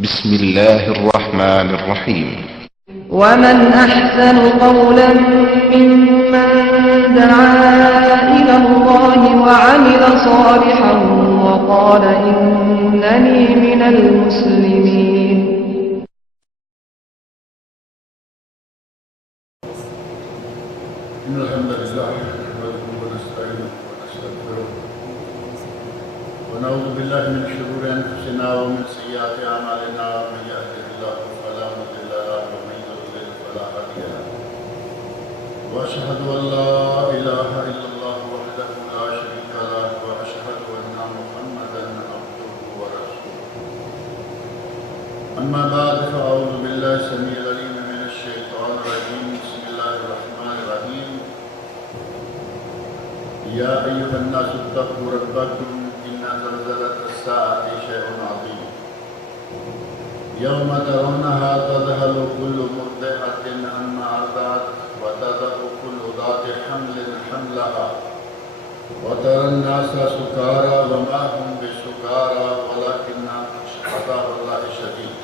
بسم الله الرحمن الرحيم. ومن أحسن قولا ممن دعا إلى الله وعمل صالحا وقال إنني من المسلمين. إن الحمد لله نحمده ونستعينه ونستغفره ونعوذ بالله من شرور أنفسنا ومن سيئات أعمالنا من يهده الله فلا مضل له ومن يضلل فلا هادي له وأشهد أن لا إله إلا الله وحده لا شريك له وأشهد أن محمدا عبده ورسوله. أما بعد فأعوذ بالله السميع العليم من الشيطان الرجيم. بسم الله الرحمن الرحيم. يا أيها الناس اتقوا ربكم إن زلزلة الساعة شيء عظيم يوم ترونها تذهل كل مرضعة عما أرضعت وتضع كل ذات حمل حملها وترى الناس سكارى وما هم بسكارى ولكن عذاب الله شديد.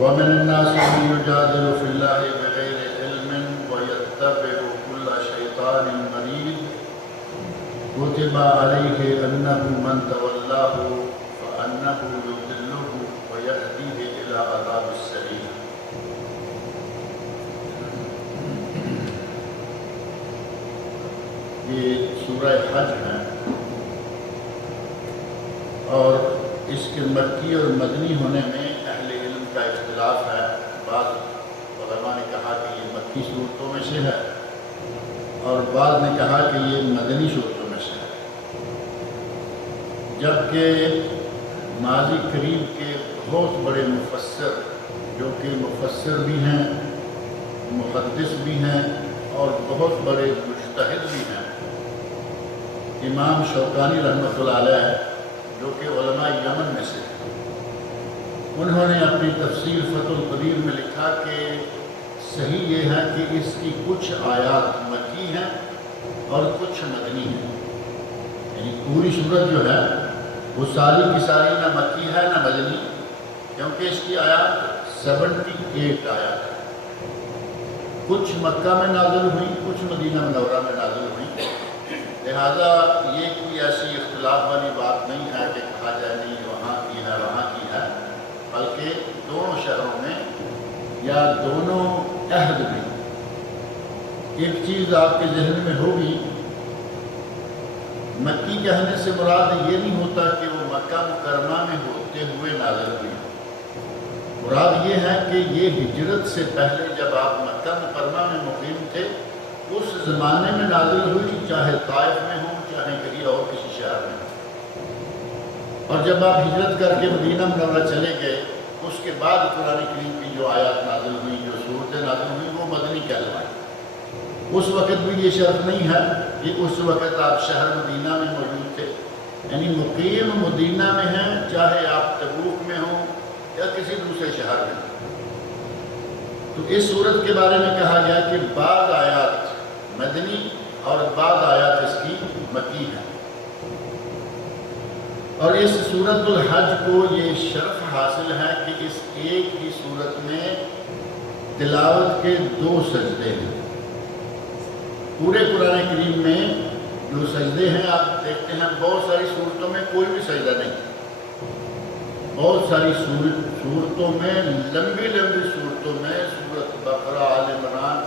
ومن الناس من يجادل في الله بغير علم ويتبع كل شيطان مريد كتب عليه أنه من تولاه فأنه يضله ويهديه إلى عذاب السعير. یہ سورہ حج ہے اور اس کے مکی اور مدنی ہونے میں اہل علم کا اختلاف ہے. بعض علماء نے کہا کہ یہ مکی صورتوں میں سے ہے اور بعض نے کہا کہ یہ مدنی صورتوں میں سے ہے، جبکہ ماضی قریب کے بہت بڑے مفسر جو کہ مفسر بھی ہیں، محدث بھی ہیں اور بہت بڑے مجتہد بھی ہیں، امام شوکانی رحمۃ اللہ علیہ جو کہ علماء یمن میں سے ہیں، انہوں نے اپنی تفسیر فتح القدیر میں لکھا کہ صحیح یہ ہے کہ اس کی کچھ آیات مکی ہیں اور کچھ مدنی ہیں. یعنی پوری صورت جو ہے وہ ساری کی ساری نہ مکی ہے نہ مدنی، کیونکہ اس کی آیات 78 آیات ہیں. کچھ مکہ میں نازل ہوئی، کچھ مدینہ منورہ میں نازل ہوئی. لہذا یہ کوئی ایسی اختلاف والی بات نہیں ہے کہ کہا جائے نہیں وہاں کی ہے وہاں کی ہے، بلکہ دونوں شہروں میں یا دونوں عہد میں ایک چیز آپ کے ذہن میں ہوگی. مکی کہنے سے مراد یہ نہیں ہوتا کہ وہ مکہ مکرمہ میں ہوتے ہوئے نازل ہوئی. مراد یہ ہے کہ یہ ہجرت سے پہلے جب آپ مکہ مکرمہ میں مقیم تھے اس زمانے میں نازل ہوئی، چاہے طائف میں ہوں چاہے کہیں اور کسی شہر میں ہوں. اور جب آپ ہجرت کر کے مدینہ منورہ چلے گئے اس کے بعد قرآن کریم کی جو آیات نازل ہوئی، جو صورتیں نازل ہوئی، وہ مدنی کہلوائیں. اس وقت بھی یہ شرط نہیں ہے کہ اس وقت آپ شہر مدینہ میں موجود تھے، یعنی مقیم مدینہ میں ہیں چاہے آپ تبوک میں ہوں یا کسی دوسرے شہر میں ہوں. تو اس صورت کے بارے میں کہا گیا کہ بعض آیات مدنی اور بعض آیات اس کی مکی ہیں. اور اس سورۃ الحج کو یہ شرف حاصل ہے کہ اس ایک ہی صورت میں تلاوت کے 2 سجدے ہیں. پورے قرآن کریم میں جو سجدے ہیں آپ دیکھتے ہیں بہت ساری صورتوں میں کوئی بھی سجدہ نہیں. بہت ساری صورتوں میں لمبی صورتوں میں سورۃ بقرہ، آل عمران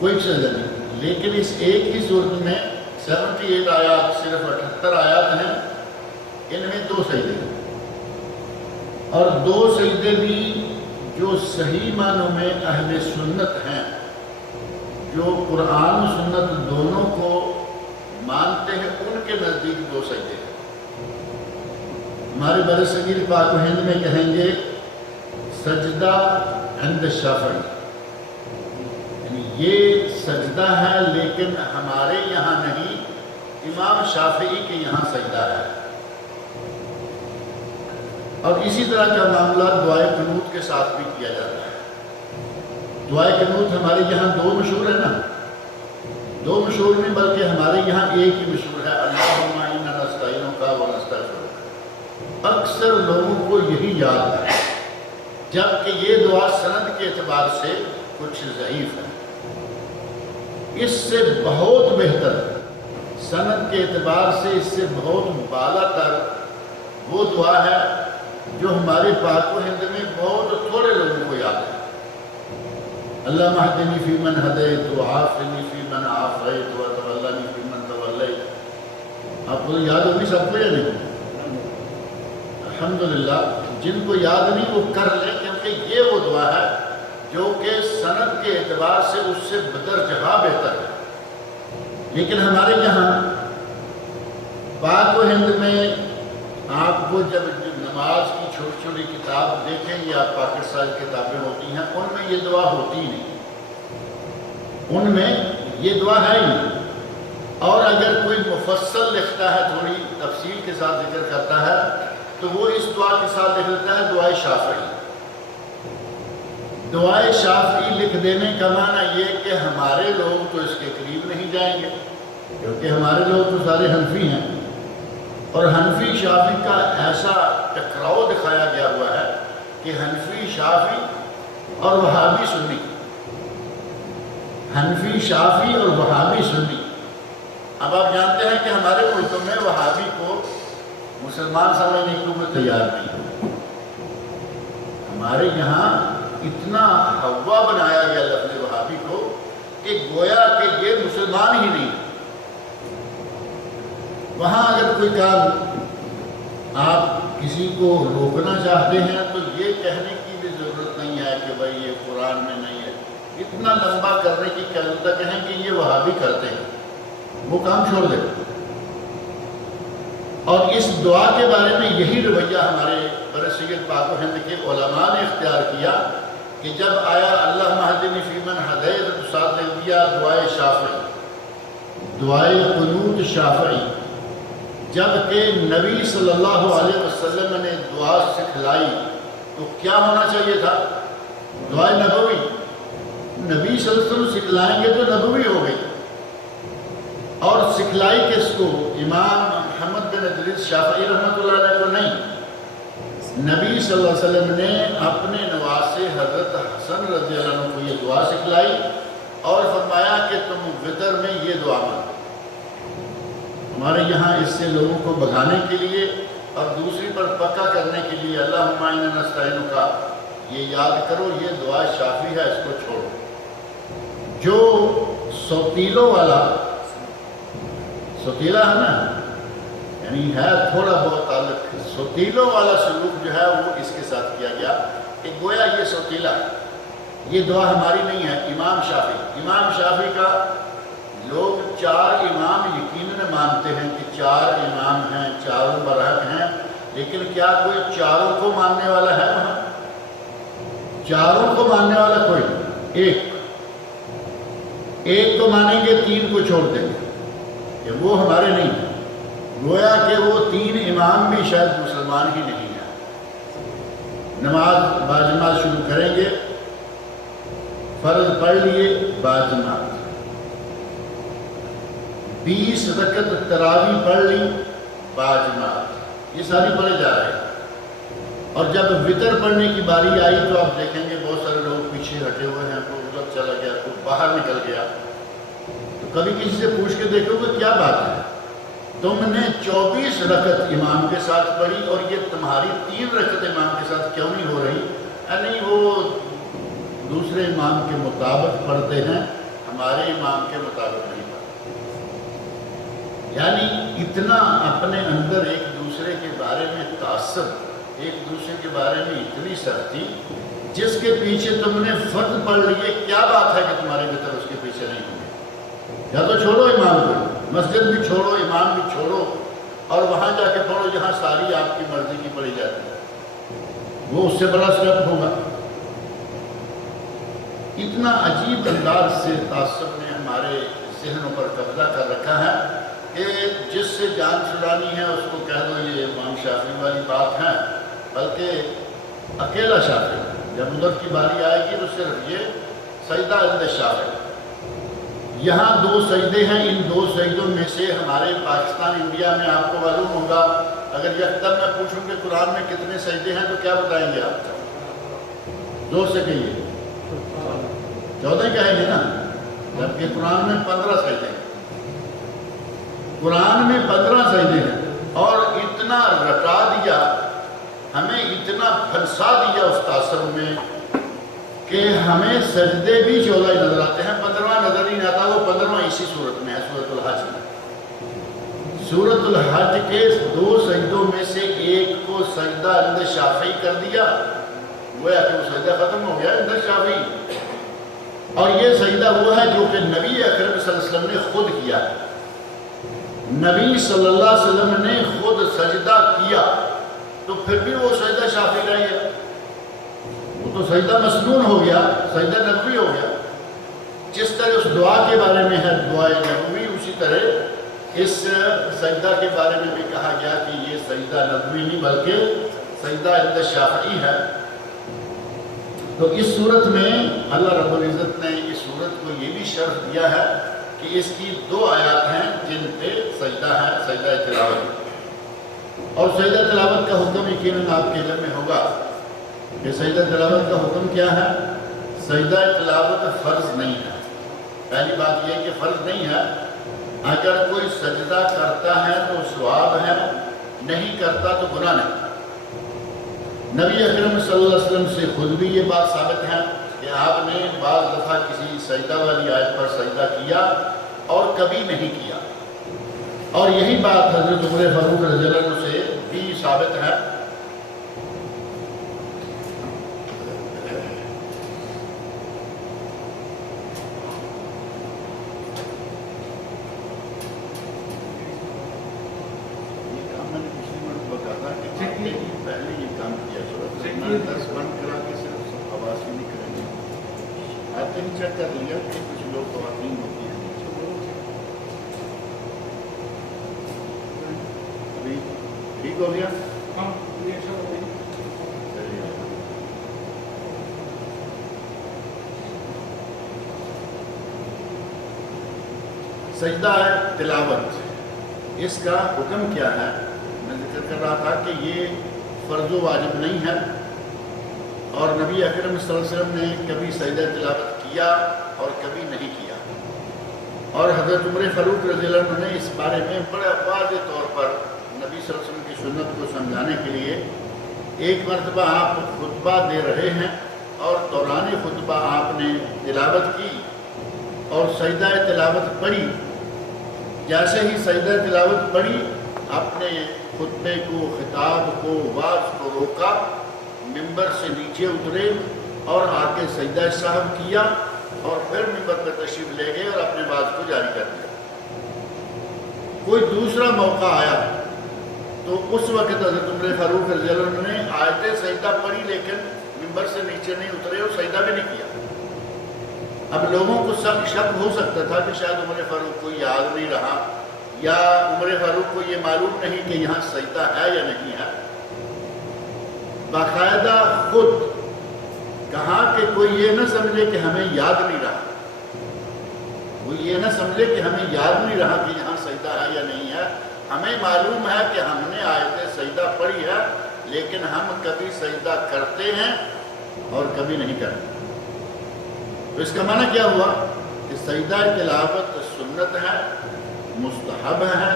کوئی سجدہ نہیں، لیکن اس ایک ہی صورت میں 78 آیات، صرف 78 آیات ہیں، ان میں 2 سجدے ہیں. اور 2 سجدے بھی جو صحیح معنوں میں اہل سنت ہیں، جو قرآن و سنت دونوں کو مانتے ہیں، ان کے نزدیک 2 سجدے ہیں. ہمارے برصغیر پاک و ہند میں کہیں گے سجدہ عند شافعی، یعنی یہ سجدہ ہے لیکن ہمارے یہاں نہیں، امام شافعی کے یہاں سجدہ ہے. اور اسی طرح کا معاملہ دعائے قنوت کے ساتھ بھی کیا جاتا ہے. دعائے قنوت ہمارے یہاں 2 مشہور ہیں نا، 2 مشہور نہیں بلکہ ہمارے یہاں ایک ہی مشہور ہے، اللہم انا نستعینک و نستغفرک. اکثر لوگوں کو یہی یاد ہے، جبکہ یہ دعا سند کے اعتبار سے کچھ ضعیف ہے۔ اس سے بہت بہتر، سند کے اعتبار سے اس سے بہت بالا تر وہ دعا ہے جو ہمارے پاک و ہند میں بہت تھوڑے لوگوں کو یاد ہے۔ اللہم اہدنی فی من ہدیت وعافنی فی من عافیت وتولنی فی من تولیت۔ آپ کو یاد ہوگی سب کو یا نہیں؟ الحمدللہ، جن کو یاد نہیں وہ کر لیں، کیونکہ یہ وہ دعا ہے جو کہ سند کے اعتبار سے اس سے بدرجہ بہتر ہے۔ لیکن ہمارے یہاں پاک و ہند میں آپ کو جب نماز کی چھوٹی چھوٹی کتاب دیکھیں یا پاکستان کتابیں ہوتی ہیں، ان میں یہ دعا ہوتی نہیں، ان میں یہ دعا ہے ہی نہیں۔ اور اگر کوئی مفصل لکھتا ہے، تھوڑی تفصیل کے ساتھ ذکر کرتا ہے، تو وہ اس دعا کے ساتھ لکھ دیتا ہے دعائے شافعی۔ دعائے شافعی لکھ دینے کا معنی یہ کہ ہمارے لوگ تو اس کے قریب نہیں جائیں گے، کیونکہ ہمارے لوگ تو سارے حنفی ہیں، اور حنفی شافعی کا ایسا ٹکراؤ دکھایا گیا ہوا ہے کہ حنفی شافعی اور وہابی سنی، حنفی شافعی اور وہابی سنی۔ اب آپ جانتے ہیں کہ ہمارے ملک میں وہابی کو مسلمان سمجھنے کو وہ تیار نہیں۔ ہمارے یہاں اتنا ہوا بنایا گیا لفظ وہابی کو کہ گویا کہ یہ مسلمان ہی نہیں۔ وہاں اگر کوئی کام آپ کسی کو روکنا چاہتے ہیں تو یہ کہنے کی بھی ضرورت نہیں ہے کہ بھائی یہ قرآن میں نہیں ہے، اتنا لمبا کرنے کی کیا ضرورت ہے، کہیں کہ یہ وہابی کرتے ہیں، وہ کام چھوڑ دیں۔ اور اس دعا کے بارے میں یہی رویہ ہمارے برصغیر پاک و ہند کے علماء نے اختیار کیا کہ جب آیا اللہم اہدنی فی من ہدیت تو ساتھ لکھ دیا دعائے شافعی، دعائے قنوت شافعی۔ جبکہ نبی صلی اللہ علیہ وسلم نے دعا سکھلائی تو کیا ہونا چاہیے تھا؟ دعائے نبوی۔ نبی صلی اللہ علیہ وسلم سکھلائیں گے تو نبوی ہو گئی، اور سکھلائی کس کو؟ امام محمد بن ادریس شافعی رحمۃ اللہ علیہ کو نہیں، نبی صلی اللہ علیہ وسلم نے اپنے نواسے حضرت حسن رضی اللہ عنہ کو یہ دعا سکھلائی اور فرمایا کہ تم وطر میں یہ دعا مانگو۔ ہمارے یہاں اس سے لوگوں کو بھگانے کے لیے اور دوسری پر پکا کرنے کے لیے اللہم انا نستعینک کا یہ یاد کرو، یہ دعا شافعی ہے، اس کو چھوڑو۔ جو سوتیلوں والا، سوتیلا ہے نا، یعنی ہے تھوڑا بہت تعلق، سوتیلوں والا سلوک جو ہے وہ اس کے ساتھ کیا گیا کہ گویا یہ سوتیلا ہے، یہ دعا ہماری نہیں ہے۔ امام شافعی کا لوگ 4 امام یقیناً مانتے ہیں کہ 4 امام ہیں، چاروں برحق ہیں، لیکن کیا کوئی چاروں کو ماننے والا ہے وہاں؟ چاروں کو ماننے والا کوئی ایک کو مانیں گے، 3 کو چھوڑ دیں گے، کہ وہ ہمارے نہیں ہیں۔ گویا کہ وہ 3 امام بھی شاید مسلمان ہی نہیں ہیں۔ نماز باجماعت شروع کریں گے، فرض پڑھ لیے باجماعت، 20 رکعت تراویح پڑھ لی باجماعت، یہ ساری پڑھے جا رہے ہیں۔ اور جب وطر پڑھنے کی باری آئی تو آپ دیکھیں گے بہت سارے لوگ پیچھے ہٹے ہوئے ہیں، کوئی ادھر چلا گیا، کوئی باہر نکل گیا۔ تو کبھی کسی سے پوچھ کے دیکھو کہ کیا بات ہے، تم نے 24 رکعت امام کے ساتھ پڑھی اور یہ تمہاری 3 رکعت امام کے ساتھ کیوں نہیں ہو رہی؟ نہیں، وہ دوسرے امام کے مطابق پڑھتے ہیں، ہمارے امام کے مطابق نہیں پڑھتے۔ یعنی اتنا اپنے اندر ایک دوسرے کے بارے میں تعصب، ایک دوسرے کے بارے میں اتنی سختی، جس کے پیچھے تم نے فرض پڑھ لیے، کیا بات ہے کہ تمہارے بھیتر اس کے پیچھے نہیں ہوں گے؟ یا تو چھوڑو امام کو، مسجد بھی چھوڑو، امام بھی چھوڑو، اور وہاں جا کے پڑھو جہاں ساری آپ کی مرضی کی پڑھی جاتی ہے، وہ اس سے بڑا سٹیپ ہوگا۔ اتنا عجیب انداز سے تعصب نے ہمارے ذہنوں پر قبضہ کر رکھا ہے کہ جس سے جان چھڑانی ہے اس کو کہہ دو یہ امام شافعی والی بات ہے، بلکہ اکیلا شافعی، جب ادھر کی باری آئے گی تو صرف یہ سجدہ عند شافعی۔ یہاں 2 سجدے ہیں، ان 2 سجدوں میں سے ہمارے پاکستان انڈیا میں آپ کو معلوم ہوگا اگر یکدم میں پوچھوں کہ قرآن میں کتنے سجدے ہیں تو کیا بتائیں گے آپ؟ زور سے کہیے 14 کہیں گے نا، جبکہ قرآن میں 15 سجدے ہیں۔ قرآن میں 15 سجدے ہیں اور اتنا رٹا دیا ہمیں، اتنا پھنسا دیا اس تاثر میں کہ ہمیں سجدے بھی 14 ہی نظر آتے ہیں، 15واں نظر ہی نہیں آتا۔ وہ 15واں اسی صورت میں ہے، سورۃ الحج میں۔ سورۃ الحج کے 2 سجدوں میں سے ایک کو سجدہ عند شافعی کر دیا، گویا کہ وہ سجدہ ختم ہو گیا عند شافعی، اور یہ سجدہ وہ ہے جو کہ نبی اکرم صلی اللہ علیہ وسلم نے خود کیا ہے۔ نبی صلی اللہ علیہ وسلم نے خود سجدہ کیا تو پھر بھی وہ سجدہ شافعی رہ گیا، وہ تو سجدہ مسنون ہو گیا، سجدہ نبوی ہو گیا۔ جس طرح اس دعا کے بارے میں ہے دعائے نبوی، اسی طرح اس سجدہ کے بارے میں بھی کہا گیا کہ یہ سجدہ نبوی نہیں بلکہ سجدہ عند شافعی ہے۔ تو اس صورت میں اللہ رب العزت نے اس صورت کو یہ بھی شرف دیا ہے کہ اس کی 2 آیات ہیں جن پہ سجدہ ہے، سجدہ تلاوت۔ اور سجدہ تلاوت کا حکم یقیناً آپ کے ذہن میں ہوگا کہ سجدہ تلاوت کا حکم کیا ہے۔ سجدہ تلاوت فرض نہیں ہے۔ پہلی بات یہ کہ فرض نہیں ہے، اگر کوئی سجدہ کرتا ہے تو ثواب ہے، نہیں کرتا تو گناہ نہیں۔ نبی اکرم صلی اللہ علیہ وسلم سے خود بھی یہ بات ثابت ہے کہ آپ نے بعض دفعہ کسی سجدہ والی آیت پر سجدہ کیا اور کبھی نہیں کیا، اور یہی بات حضرت عمر فاروق رضی اللہ عنہ سے بھی ثابت ہے۔ پہلے یہ کام کیا درس بند کرا کے صرف آواز ہی نہیں کریں گے۔ آتے ہی چیک کر لیا کہ کچھ لوگ خواتین ہوتی ہیں، ابھی ٹھیک ہو گیا؟ سجدہ تلاوت، اس کا حکم کیا ہے؟ میں ذکر کر رہا تھا کہ یہ فرض و واجب نہیں ہے، اور نبی اکرم صلی اللہ علیہ وسلم نے کبھی سجدہ تلاوت کیا اور کبھی نہیں کیا۔ اور حضرت عمر فاروق رضی اللہ عنہ نے اس بارے میں بڑے واضح طور پر نبی صلی اللہ علیہ وسلم کی سنت کو سمجھانے کے لیے ایک مرتبہ آپ خطبہ دے رہے ہیں اور دوران خطبہ آپ نے تلاوت کی اور سجدہ تلاوت پڑھی۔ جیسے ہی سجدہ تلاوت پڑھی اپنے خطبے کو، خطاب کو، واعظ کو روکا، ممبر سے نیچے اترے اور آ کے سجدہ صاحب کیا، اور پھر ممبر پر تشریف لے گئے اور اپنے واعظ کو جاری کر دیا۔ کوئی دوسرا موقع آیا تو اس وقت حضرت عمر فاروق رضی اللہ عنہ نے آیت سجدہ پڑھی لیکن ممبر سے نیچے نہیں اترے اور سجدہ بھی نہیں کیا۔ اب لوگوں کو شک ہو سکتا تھا کہ شاید عمر فاروق کو یاد نہیں رہا، یا عمر فاروق کو یہ معلوم نہیں کہ یہاں سجدہ ہے یا نہیں ہے۔ باقاعدہ خود کہا کہ کوئی یہ نہ سمجھے کہ ہمیں یاد نہیں رہا، کوئی یہ نہ سمجھے کہ ہمیں یاد نہیں رہا کہ یہاں سجدہ ہے یا نہیں ہے۔ ہمیں معلوم ہے کہ ہم نے آیت سجدہ پڑھی ہے، لیکن ہم کبھی سجدہ کرتے ہیں اور کبھی نہیں کرتے۔ تو اس کا معنی کیا ہوا کہ سجدہ تلاوت سنت ہے، مستحب ہے،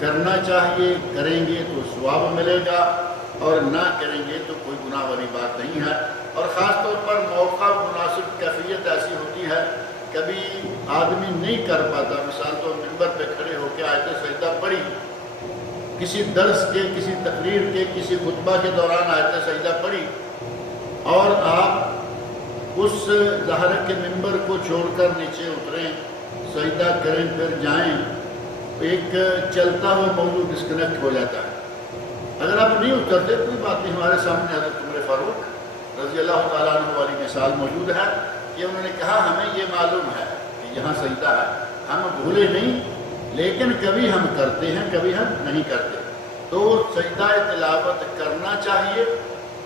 کرنا چاہیے، کریں گے تو ثواب ملے گا اور نہ کریں گے تو کوئی گناہ والی بات نہیں ہے۔ اور خاص طور پر موقع مناسب کیفیت ایسی ہوتی ہے، کبھی آدمی نہیں کر پاتا، مثال تو ممبر پہ کھڑے ہو کے آیت سجدہ پڑھی، کسی درس کے، کسی تقریر کے، کسی خطبہ کے دوران آیت سجدہ پڑھی، اور آپ اس ظاہر کے ممبر کو چھوڑ کر نیچے اتریں، سجدہ کریں، پھر جائیں، ایک چلتا ہوا موضوع ڈسکنیکٹ ہو جاتا ہے۔ اگر آپ نہیں اترتے کوئی بات نہیں، ہمارے سامنے حضرت عمر فاروق رضی اللہ تعالیٰ عنہ والی مثال موجود ہے کہ انہوں نے کہا ہمیں یہ معلوم ہے کہ یہاں سجدہ ہے، ہم بھولے نہیں، لیکن کبھی ہم کرتے ہیں، کبھی ہم نہیں کرتے۔ تو سجدہ تلاوت کرنا چاہیے،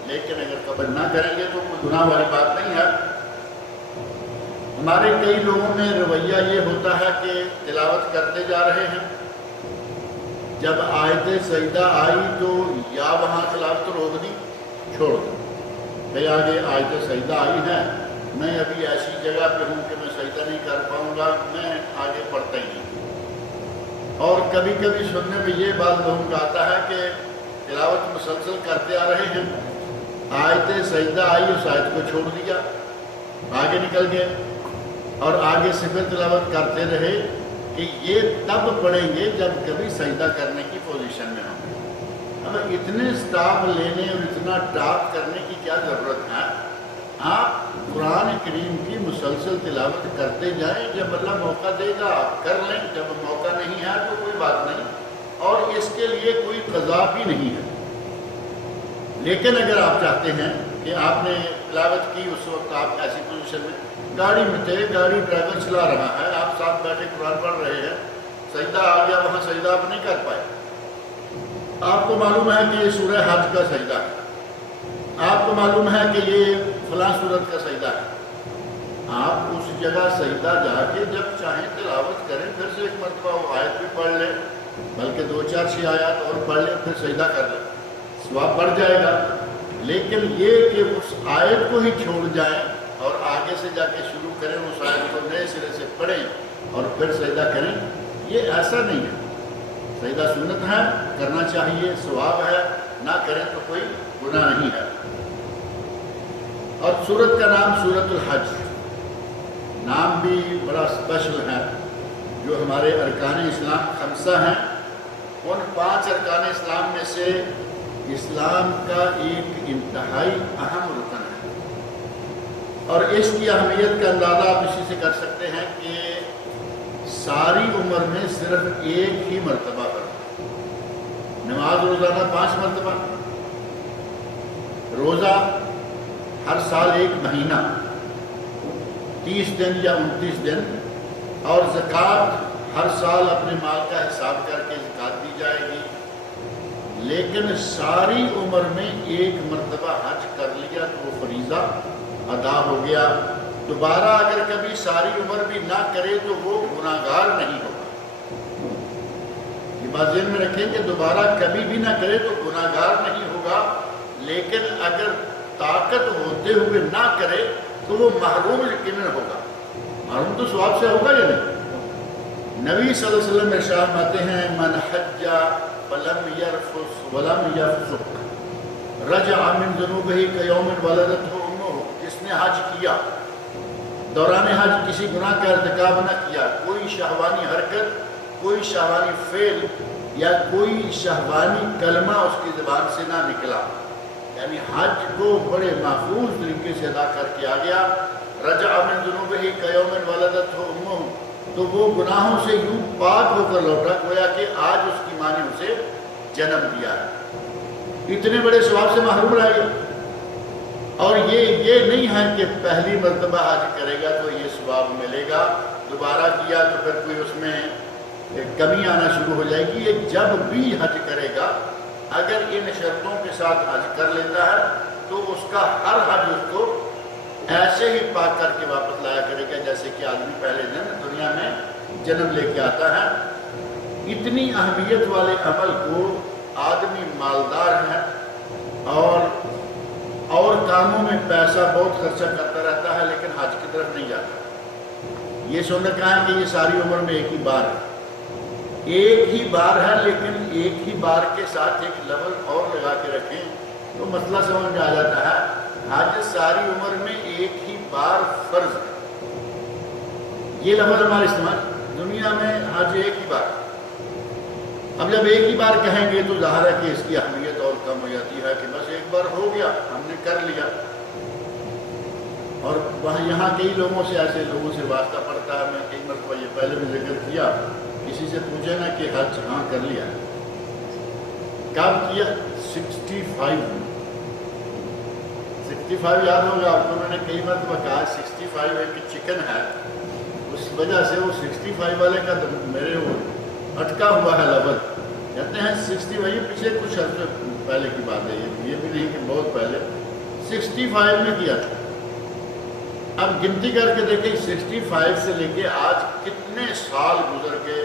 لیکن اگر قبل نہ کریں گے تو کوئی گناہ والی بات نہیں ہے۔ ہمارے کئی لوگوں میں رویہ یہ ہوتا ہے کہ تلاوت کرتے جا رہے ہیں جب آیت سجدہ آئی تو یا وہاں تلاوت روک دی، چھوڑ دی بھئی آگے آیت سجدہ آئی ہے، میں ابھی ایسی جگہ پہ ہوں کہ میں سجدہ نہیں کر پاؤں گا، میں آگے پڑھتا ہی نہیں۔ اور کبھی کبھی سننے میں یہ بات لوگوں کا آتا ہے کہ تلاوت مسلسل کرتے آ رہے ہیں، آیت سجدہ آئی اس آیت کو چھوڑ دیا، آگے نکل گئے اور آگے سے پھر تلاوت کرتے رہے کہ یہ تب پڑھیں گے جب کبھی سجدہ کرنے کی پوزیشن میں ہوں گے۔ اب اتنے سٹاپ لینے اور اتنا ٹاپ کرنے کی کیا ضرورت ہے؟ آپ قرآن کریم کی مسلسل تلاوت کرتے جائیں، جب اللہ موقع دے گا آپ کر لیں، جب موقع نہیں ہے تو کوئی بات نہیں، اور اس کے لیے کوئی قضا بھی نہیں ہے۔ لیکن اگر آپ چاہتے ہیں کہ آپ نے تلاوت کی، اس وقت آپ ایسی پوزیشن میں گاڑی میں تھے، گاڑی ڈرائیور چلا رہا ہے، آپ ساتھ بیٹھے قرآن پڑھ رہے ہیں، سجدہ آ گیا، وہاں سجدہ آپ نہیں کر پائے، آپ کو معلوم ہے کہ یہ سورہ حج کا سجدہ ہے، آپ کو معلوم ہے کہ یہ فلاں سورت کا سجدہ ہے، آپ اس جگہ سجدہ جا کے جب چاہیں تلاوت کریں، پھر سے ایک مرتبہ وہ آیت بھی پڑھ لیں، بلکہ 2-4 آیات اور پڑھ لیں، پھر سجدہ کر لیں، ثواب بڑھ جائے گا۔ لیکن یہ کہ اس آیت کو ہی چھوڑ جائیں اور آگے سے جا کے شروع کریں، اس آیت کو نئے سرے سے پڑھیں اور پھر سجدہ کریں، یہ ایسا نہیں ہے۔ سجدہ سنت ہے، کرنا چاہیے، ثواب ہے، نہ کریں تو کوئی گناہ نہیں ہے۔ اور سورت کا نام سورت الحج، نام بھی بڑا اسپیشل ہے۔ جو ہمارے ارکان اسلام 5 ہیں، ان 5 ارکان اسلام میں سے اسلام کا ایک انتہائی اہم رکن ہے، اور اس کی اہمیت کا اندازہ آپ اسی سے کر سکتے ہیں کہ ساری عمر میں صرف ایک ہی مرتبہ پڑھنا، نماز روزانہ 5 مرتبہ، روزہ ہر سال 1 مہینہ 30 دن یا 29 دن، اور زکوٰۃ ہر سال اپنے مال کا حساب کر کے زکوٰۃ دی جائے گی۔ لیکن ساری عمر میں 1 مرتبہ حج کر لیا تو وہ فریضہ ادا ہو گیا، دوبارہ اگر کبھی ساری عمر بھی نہ کرے تو وہ گناہگار نہیں ہوگا۔ یہ بات ذہن میں رکھیں کہ دوبارہ کبھی بھی نہ کرے تو گناہگار نہیں ہوگا، لیکن اگر طاقت ہوتے ہوئے نہ کرے تو وہ محروم یقیناً ہوگا۔ محروم تو ثواب سے ہوگا یا نہیں؟ نبی صلی اللہ علیہ وسلم ارشاد فرماتے ہیں، من حج فلم یرفث ولم یفسق رجع من ذنوبہ کیوم ولدتہ امہ، جس نے حج کیا، دوران حج کسی گناہ کا ارتکاب نہ کیا، کوئی شہوانی حرکت، کوئی شہوانی فعل یا کوئی شہوانی کلمہ اس کی زبان سے نہ نکلا، یعنی حج کو بڑے محفوظ طریقے سے ادا کر کے آ گیا، رجع من ذنوبہ کیوم ولدتہ امہ، تو وہ گناہوں سے یوں پاک ہو کر لوٹا گویا کہ آج اس کی ماں نے اسے جنم دیا ہے، اتنے بڑے ثواب سے محروم رہ گیا۔ اور یہ نہیں ہے کہ پہلی مرتبہ حج کرے گا تو یہ ثواب ملے گا، دوبارہ کیا تو پھر کوئی اس میں کمی آنا شروع ہو جائے گی۔ یہ جب بھی حج کرے گا، اگر ان شرطوں کے ساتھ حج کر لیتا ہے تو اس کا ہر حج اس کو ایسے ہی پاک کر کے واپس لایا کرے گا جیسے کہ آدمی پہلے دن دنیا میں جنم لے کے آتا ہے۔ اتنی اہمیت والے عمل کو آدمی مالدار ہے اور کاموں میں پیسہ بہت خرچہ کرتا رہتا ہے، لیکن حج کی طرف نہیں جاتا۔ یہ سن رکھا ہے کہ یہ ساری عمر میں ایک ہی بار ہے، ایک ہی بار ہے، لیکن ایک ہی بار کے ساتھ ایک لفظ اور لگا کے رکھیں تو مسئلہ سمجھ میں آ جاتا ہے۔ حج ساری عمر میں ایک ہی بار فرض ہے، یہ لفظ ہمارے استعمال، دنیا میں حج ایک ہی بار۔ اب جب ایک ہی بار کہیں گے تو ظاہر ہے کہ اس کی اہمیت اور کم ہو جاتی ہے کہ بس ایک بار ہو گیا، ہم نے کر لیا۔ اور وہاں یہاں کئی لوگوں سے، ایسے لوگوں سے واسطہ پڑتا ہے، میں کئی مرتبہ یہ پہلے بھی ذکر کیا، کسی سے پوچھے نا کہ حج ہاں کر لیا، کب کیا؟ 65 یاد ہوگا آپ کو، میں نے کئی مرتبہ کہا 65 ایک چکن ہے، اس وجہ سے وہ 65 والے کا میرے وہ اٹکا ہوا ہے لفظ، کہتے ہیں 60، وہی پیچھے کچھ عرصے پہلے کی بات ہے، یہ بھی نہیں کہ بہت پہلے 65 میں کیا تھا۔ اب گنتی کر کے دیکھیں 65 سے لے کے آج کتنے سال گزر کے،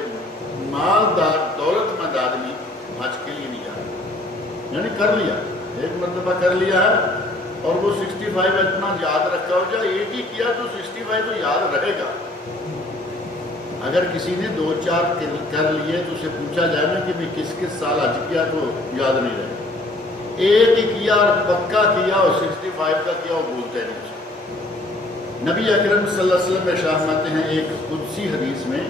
مالدار دولت مند آدمی حج کے لیے نہیں جانا، یعنی کر لیا، ایک مرتبہ کر لیا ہے اور وہ 65 اتنا یاد رکھا ہو جائے، ایک ہی کیا تو 65 تو یاد رہے گا۔ اگر کسی نے 2-4 کر لیے تو اسے پوچھا جائے نا کہ میں کس کس سال حج کیا تو یاد نہیں رہے گا، ایک ہی کیا اور پکا کیا اور 65 کا کیا وہ بولتے نہیں۔ نبی اکرم صلی اللہ علیہ وسلم ارشاد فرماتے ہیں ایک قدسی حدیث میں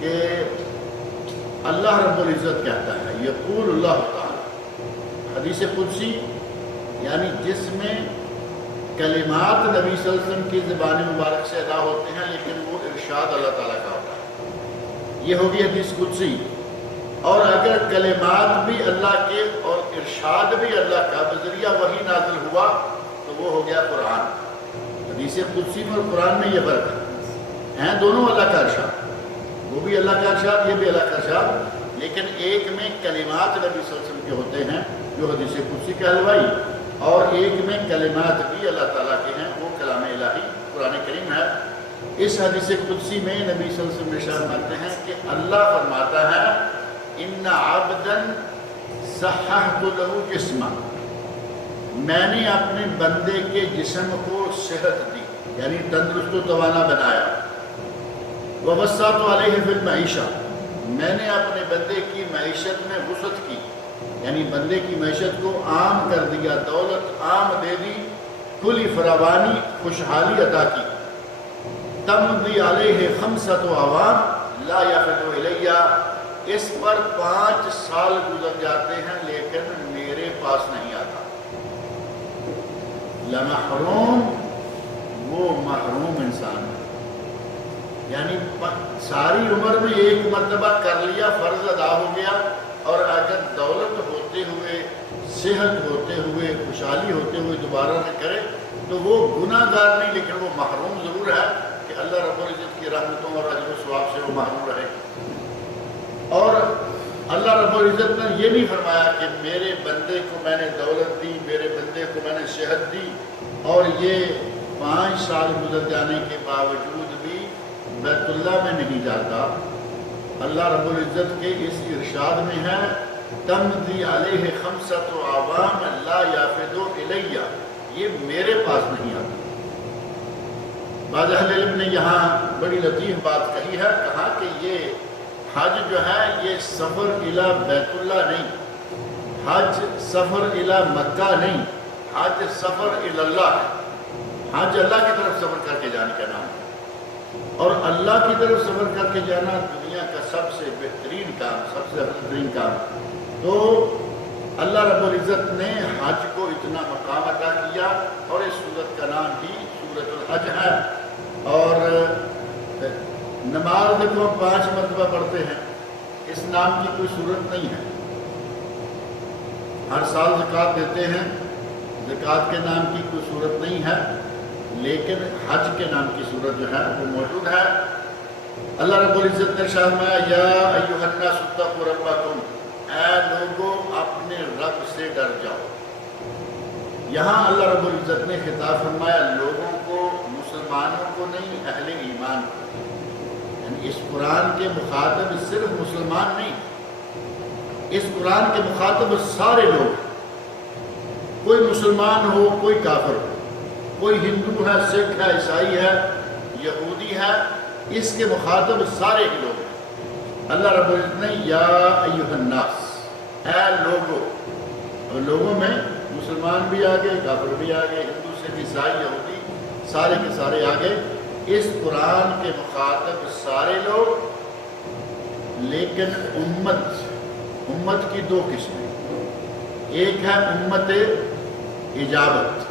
کہ اللہ رب العزت کہتا ہے، یقول اللہ تعالی، حدیث قدسی یعنی جس میں کلمات نبی صلی اللہ علیہ وسلم کی زبان مبارک سے ادا ہوتے ہیں لیکن وہ ارشاد اللہ تعالیٰ کا ہوتا ہے، یہ ہوگی حدیث قدسی۔ اور اگر کلمات بھی اللہ کے اور ارشاد بھی اللہ کا بذریعہ وحی نازل ہوا تو وہ ہو گیا قرآن۔ حدیث قدسی میں اور قرآن میں یہ فرق ہے، ہیں دونوں اللہ کا ارشاد، وہ بھی اللہ کا ارشاد، یہ بھی اللہ کا ارشاد، لیکن ایک میں کلمات نبی صلی اللہ علیہ وسلم کے ہوتے ہیں جو حدیث قدسی کہلوائی، اور ایک میں کلمات بھی اللہ تعالیٰ کے ہیں، وہ کلام الہی قرآن کریم ہے۔ اس حدیث قدسی میں نبی صلی اللہ علیہ وسلم ارشاد فرماتے ہیں کہ اللہ فرماتا ہے ان عبدا صححت لہ جسمہ، میں نے اپنے بندے کے جسم کو صحت دی، یعنی تندرست و توانا بنایا، ووسعت علیہ فی المعیشہ، میں نے اپنے بندے کی معیشت میں وسعت کی، یعنی بندے کی معیشت کو عام کر دیا، دولت عام دے دی، کلی فراوانی خوشحالی عطا کی۔ تمضی علیہ 5 اعوام لا یفد الیہ، اس پر 5 سال گزر جاتے ہیں لیکن میرے پاس نہیں آتا۔ لمحروم، وہ محروم انسان ہے، یعنی ساری عمر میں ایک مرتبہ کر لیا، فرض ادا ہو گیا، اور اگر دولت ہوتے ہوئے، صحت ہوتے ہوئے، خوشحالی ہوتے ہوئے دوبارہ نہ کرے تو وہ گناہ گار نہیں لیکن وہ محروم ضرور ہے کہ اللہ رب العزت کی رحمتوں اور اجر و ثواب سے وہ محروم رہے۔ اور اللہ رب العزت نے یہ نہیں فرمایا کہ میرے بندے کو میں نے دولت دی، میرے بندے کو میں نے صحت دی، اور یہ 5 سال گزر جانے کے باوجود بھی بیت اللہ میں نہیں جاتا۔ اللہ رب العزت کے اس ارشاد میں ہے تمضی علیہ 5 اعوام لا یفد الیہ، یہ میرے پاس نہیں آتا۔ بعض اہل علم نے یہاں بڑی لطیف بات کہی ہے، کہا کہ یہ حج جو ہے یہ سفر الی بیت اللہ نہیں، حج سفر الی مکہ نہیں، حج سفر الی اللہ ہے، حج اللہ کی طرف سفر کر کے جانے کا نام ہے، اور اللہ کی طرف سفر کر کے جانا دنیا کا سب سے بہترین کام، سب سے بہترین کام۔ تو اللہ رب العزت نے حج کو اتنا مقام عطا کیا، اور اس سورت کا نام بھی سورۃ الحج ہے، اور نماز کو ہم 5 مرتبہ پڑھتے ہیں، اس نام کی کوئی صورت نہیں ہے۔ ہر سال زکوٰۃ دیتے ہیں، زکوٰۃ کے نام کی کوئی صورت نہیں ہے، لیکن حج کے نام کی صورت جو ہے وہ موجود ہے۔ اللہ رب العزت نے ارشاد فرمایا یا ایھا الناس اتقوا ربکم، اے لوگوں اپنے رب سے ڈر جاؤ۔ یہاں اللہ رب العزت نے خطاب فرمایا لوگوں کو، مسلمانوں کو نہیں، اہل ایمان کو، یعنی اس قرآن کے مخاطب صرف مسلمان نہیں، اس قرآن کے مخاطب سارے لوگ، کوئی مسلمان ہو، کوئی کافر ہو، کوئی ہندو ہے، سکھ ہے، عیسائی ہے، یہودی ہے، اس کے مخاطب سارے ہی لوگ ہیں۔ اللہ رب العزت نے یا ایھا الناس، اے لوگوں، اور لوگوں میں مسلمان بھی آگے، کافر بھی آگے، ہندو سکھ عیسائی یہودی سارے کے سارے آگے، اس قرآن کے مخاطب سارے لوگ، لیکن امت کی 2 قسمیں، ایک ہے امت اجابت،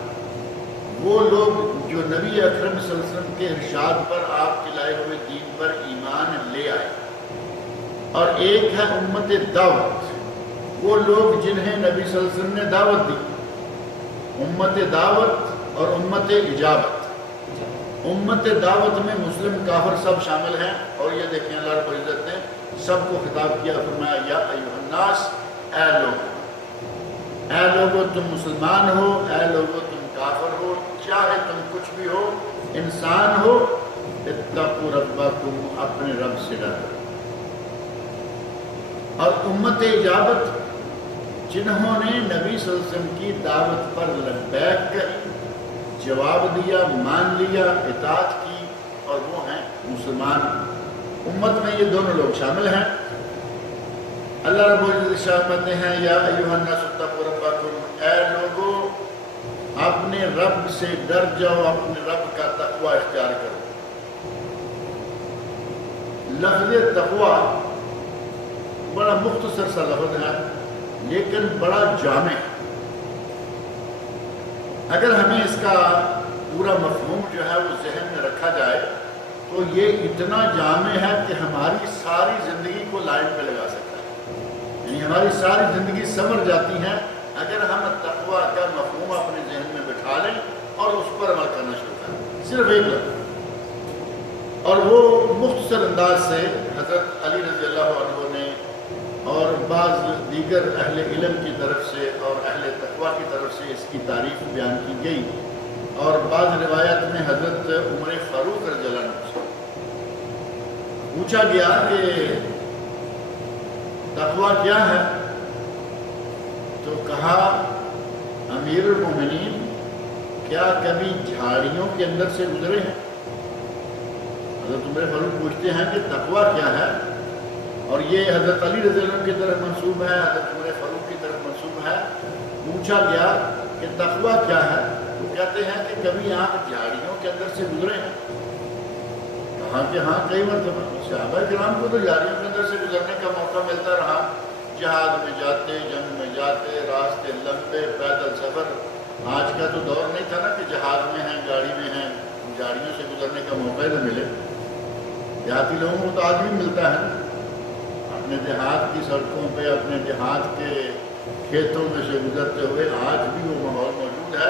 وہ لوگ جو نبی اکرم صلی اللہ علیہ وسلم کے ارشاد پر، آپ کے لائے ہوئے دین پر ایمان لے آئے، اور ایک ہے امت دعوت، وہ لوگ جنہیں نبی صلی اللہ علیہ وسلم نے دعوت دی۔ امت دعوت اور امت اجابت، امت دعوت میں مسلم کافر سب شامل ہیں، اور یہ دیکھیں اللہ رب العزت نے سب کو خطاب کیا، فرمایا یا ایھا الناس، اے لوگو تم مسلمان ہو، اے لوگو تم کافر ہو، چاہے تم کچھ بھی ہو، انسان ہو، اتقوا ربکم، اپنے رب سے ڈرو۔ اور امت اجابت جنہوں نے نبی صلی اللہ علیہ وسلم کی دعوت پر لبیک کہی، جواب دیا، مان لیا، اطاعت کی، اور وہ ہیں مسلمان۔ امت میں یہ دونوں لوگ شامل ہیں۔ اللہ رب العزت فرماتے ہیں یا ایھا الناس اتقوا ربکم، اے لوگو اپنے رب سے ڈر جاؤ، اپنے رب کا تقوی اختیار کرو۔ لفظ تقوی بڑا مختصر سا لفظ ہے لیکن بڑا جامع ہے۔ اگر ہمیں اس کا پورا مفہوم جو ہے وہ ذہن میں رکھا جائے تو یہ اتنا جامع ہے کہ ہماری ساری زندگی کو لائن پہ لگا سکتا ہے، یعنی ہماری ساری زندگی سمر جاتی ہے اگر ہم تقوی کا مفہوم اپنے ذہن میں بٹھا لیں اور اس پر عمل کرنا شروع کریں۔ صرف ایک لفظ، اور وہ مختصر انداز سے حضرت علی رضی اللہ عنہ نے اور بعض دیگر اہل علم کی طرف سے اور اہل تقوی کی طرف سے اس کی تعریف بیان کی گئی، اور بعض روایات میں حضرت عمر فاروق رضی اللہ عنہ سے پوچھا گیا کہ تقوی کیا ہے، تو کہا امیر المومنین کیا کبھی جھاڑیوں کے اندر سے گزرے ہیں؟ حضرت عمر فاروق پوچھتے ہیں کہ تقوی کیا ہے، اور یہ حضرت علی رضی اللہ عنہ کی طرف منسوب ہے، حضرت عمر فاروق کی طرف منسوب ہے۔ پوچھا گیا کہ تقوی کیا ہے، وہ کہتے ہیں کہ کبھی آپ جھاڑیوں کے اندر سے گزرے ہیں؟ کہا کہ ہاں کئی مرتبہ۔ صحابہ کرام کو تو جھاڑیوں کے اندر سے گزرنے کا موقع ملتا رہا، جہاد میں جاتے، جنگ میں جاتے، راستے لمبے، پیدل سفر۔ آج کا تو دور نہیں تھا نا کہ جہاد میں ہیں، گاڑی میں ہیں، جھاڑیوں سے گزرنے کا موقع نہ ملے۔ دیہاتی لوگوں کو تو آج بھی ملتا ہے، اپنے دیہات کی سڑکوں پہ، اپنے دیہات کے کھیتوں میں سے گزرتے ہوئے آج بھی وہ ماحول موجود ہے۔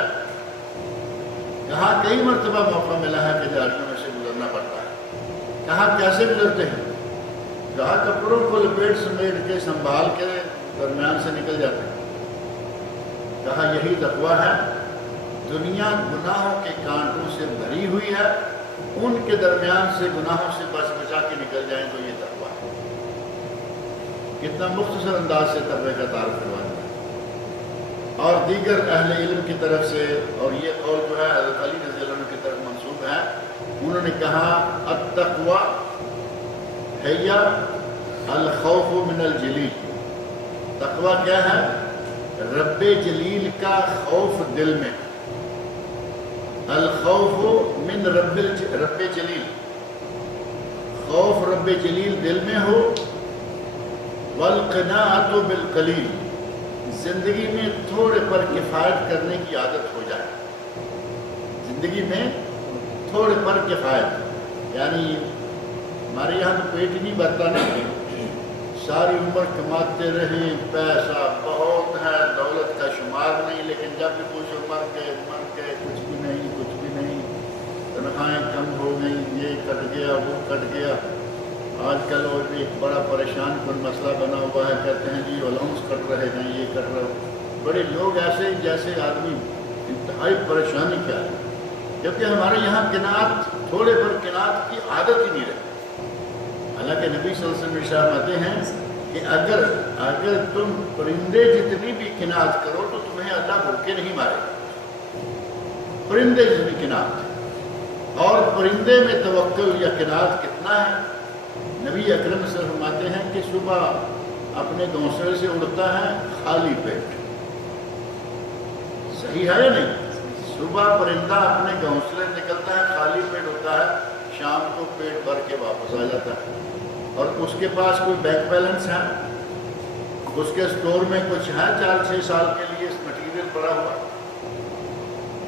یہاں کئی مرتبہ موقع ملا ہے کہ جھاڑیوں میں سے گزرنا پڑتا ہے۔ کہاں کیسے گزرتے ہیں؟ کہا کپڑوں کو لپیٹ سمیٹ کے سنبھال کے درمیان سے نکل جاتے ہیں۔ کہا یہی تقوی ہے، دنیا گناہوں کے کانٹوں سے بھری ہوئی ہے، ان کے درمیان سے گناہوں سے بچ بچا کے نکل جائیں تو یہ تقوی ہے۔ کتنا مختصر انداز سے تقوی کا تعارف کروایا ہے۔ اور دیگر اہل علم کی طرف سے، اور یہ قول جو ہے حضرت علی رضی اللہ عنہ کی طرف منسوب ہے، انہوں نے کہا التقوی ہی الخوف من الجلیل، تقوی کیا ہے؟ رب جلیل کا خوف دل میں، الخوف من رب جلیل، خوف رب جلیل دل میں ہو، والقناعۃ بالقلیل، زندگی میں تھوڑے پر کفایت کرنے کی عادت ہو جائے، زندگی میں تھوڑے پر کفایت، یعنی ہمارے یہاں تو پیٹ ہی نہیں بھرتا نہیں، ساری عمر کماتے رہیں، پیسہ بہت ہے، دولت کا شمار نہیں، لیکن جب بھی کچھ مر گئے کچھ بھی نہیں، تنخواہیں کم ہو گئیں، یہ کٹ گیا وہ کٹ گیا۔ آج کل اور ایک بڑا پریشان کن مسئلہ بنا ہوا ہے، کہتے ہیں جی الاؤنس کٹ رہے ہیں، یہ کٹ رہے، بڑے لوگ ایسے جیسے آدمی انتہائی پریشانی کیا ہے، کیونکہ ہمارے یہاں قناعت، تھوڑے پر قناعت کی عادت ہی نہیں رہتی۔ حالانکہ نبی صلی اللہ علیہ وسلم ارشاد فرماتے ہیں کہ اگر تم پرندے جتنی بھی قناعت کرو تو تمہیں اللہ بھوکے نہیں مارے گا، پرندے جتنی قناعت، اور پرندے میں توکل یا قناعت کتنا ہے؟ نبی اکرم صلی اللہ علیہ وسلم فرماتے ہیں کہ صبح اپنے گھونسلے سے اڑتا ہے خالی پیٹ، صحیح ہے یا نہیں؟ صبح پرندہ اپنے گھونسلے نکلتا ہے خالی پیٹ ہوتا ہے، شام کو پیٹ بھر کے واپس آ جاتا ہے، اور اس کے پاس کوئی بینک بیلنس ہے، اس کے اسٹور میں کچھ ہے 4-6 سال کے لیے مٹیریل پڑا ہوا،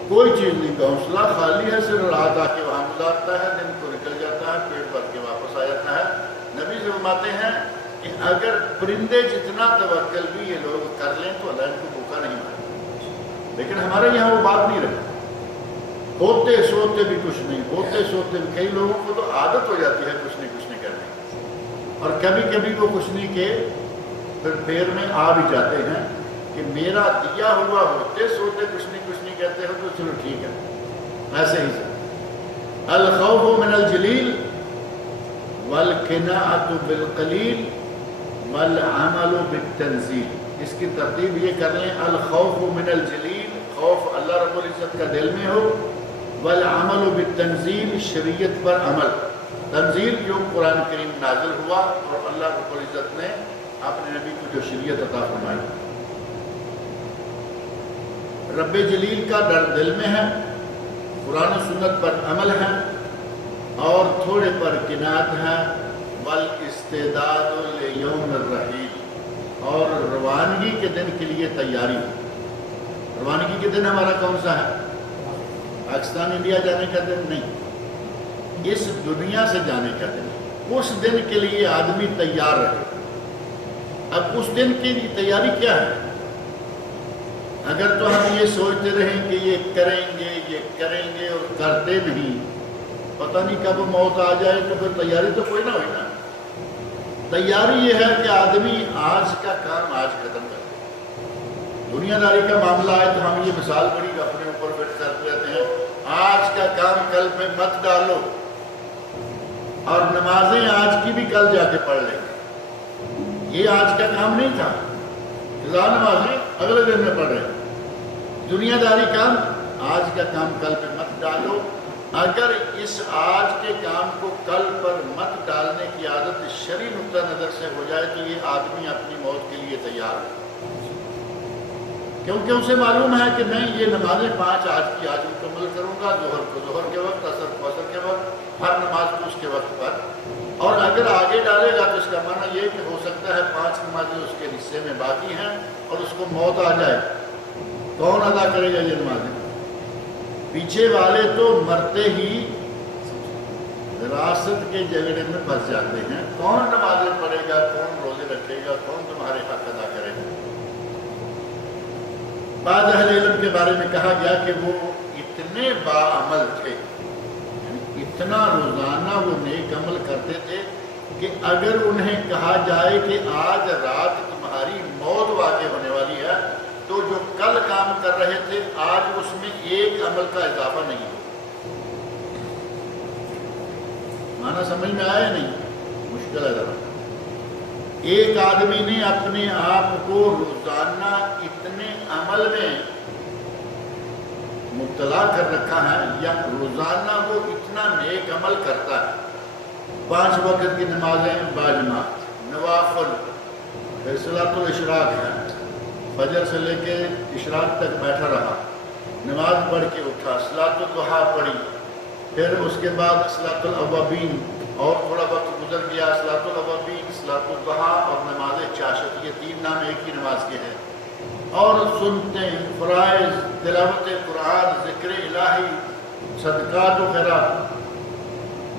کوئی چیز نہیں، گھونسلہ خالی ہے، صرف رات آ کے وہاں گزارتا ہے، دن کو نکل جاتا ہے، پیٹ بھر کے واپس آ جاتا ہے۔ نبی سے فرماتے ہیں کہ اگر پرندے جتنا توکل بھی یہ لوگ کر لیں تو اللہ ان کو بھوکا نہیں مارے، لیکن ہمارے یہاں وہ بات نہیں رہتی، ہوتے سوتے بھی کچھ نہیں، ہوتے سوتے بھی، کئی لوگوں کو تو عادت ہو جاتی ہے کچھ نہیں کرنے کی، اور کبھی کبھی وہ کچھ نہیں کے پھر پیر میں آ بھی جاتے ہیں کہ میرا دیا ہوا ہوتے سوتے کچھ نہیں کہتے ہو تو چلو ٹھیک ہے، ایسے ہی سے الخوف من الجلیل والقناعۃ بالقلیل والعمل بالتنزیل، اس کی ترتیب یہ کر لیں، الخوف من الجلیل، خوف اللہ رب العزت کا دل میں ہو، والعمل بالتنزیل، شریعت پر عمل، تنزیل جو قرآن کریم نازل ہوا اور اللہ رب العزت نے اپنے نبی کو جو شریعت عطا فرمائی، رب جلیل کا ڈر دل میں ہے، قرآن و سنت پر عمل ہے، اور تھوڑے پر کنات ہے، والاستعداد لیوم الرحیل، اور روانگی کے دن کے لیے تیاری۔ روانگی کے دن ہمارا کون سا ہے؟ پاکستان انڈیا جانے کا دن نہیں، اس دنیا سے جانے کا دن۔ اس دن کے لیے آدمی تیار رہے۔ اب اس دن کی تیاری کیا ہے؟ اگر تو ہم یہ سوچتے رہیں کہ یہ کریں گے اور کرتے نہیں، پتہ نہیں کب موت آ جائے، تو پھر تیاری تو کوئی نہ ہوئی نا۔ تیاری یہ ہے کہ آدمی آج کا کام آج ختم کر دے۔ دنیا داری کا معاملہ ہے تو ہم یہ مثال بڑی اپنے اوپر فٹ کرتے رہتے ہیں، آج کا کام کل پہ مت ڈالو، اور نمازیں آج کی بھی کل جا کے پڑھ لیں گے۔ یہ آج کا کام نہیں تھا، ہزار نمازیں اگلے دن میں پڑھ رہے ہیں۔ دنیا داری کام، آج کا کام کل پہ مت ڈالو۔ اگر اس آج کے کام کو کل پر مت ڈالنے کی عادت شرعی نقطہ نظر سے ہو جائے تو یہ آدمی اپنی موت کے لیے تیار ہے، کیونکہ اسے معلوم ہے کہ میں یہ نمازیں 5 آج کی آج مکمل کروں گا، ظہر کو ظہر کے وقت، عصر کو عصر کے وقت، ہر نماز کو اس کے وقت پر۔ اور اگر آگے ڈالے گا تو اس کا معنی یہ کہ ہو سکتا ہے 5 نمازیں اس کے حصے میں باقی ہیں اور اس کو موت آ جائے، کون ادا کرے گا یہ نمازیں؟ پیچھے والے تو مرتے ہی وراثت کے جھگڑے میں پھنس جاتے ہیں، کون نمازیں پڑھے گا، کون روزے رکھے گا، کون تمہارے حق ادا کرے گا؟ بعض اہل علم کے بارے میں کہا گیا کہ وہ اتنے باعمل تھے، اتنا روزانہ وہ نیک عمل کرتے تھے کہ اگر انہیں کہا جائے کہ آج رات تمہاری موت واقع ہونے والی ہے تو جو کل کام کر رہے تھے آج اس میں ایک عمل کا اضافہ نہیں ہو۔ معنی سمجھ میں آیا نہیں؟ مشکل ہے ذرا۔ ایک آدمی نے اپنے آپ کو روزانہ اتنے عمل میں مبتلا کر رکھا ہے، یا روزانہ وہ اتنا نیک عمل کرتا ہے، 5 وقت کی نمازیں باجماعت، نوافل، پھر صلاۃ الاشراق ہے، فجر سے لے کے اشراق تک بیٹھا رہا، نماز پڑھ کے اٹھا، صلاۃ الضحیٰ پڑھی، پھر اس کے بعد صلاۃ الاوابین، اور تھوڑا وقت گزر گیا، صلاۃ الاوابین، صلاۃ الضحیٰ اور نماز چاشت، یہ 3 نام ایک ہی نماز کے ہیں، اور سنتے، فرائض، تلاوت قرآن، ذکر الہی، صدقات و خیرات۔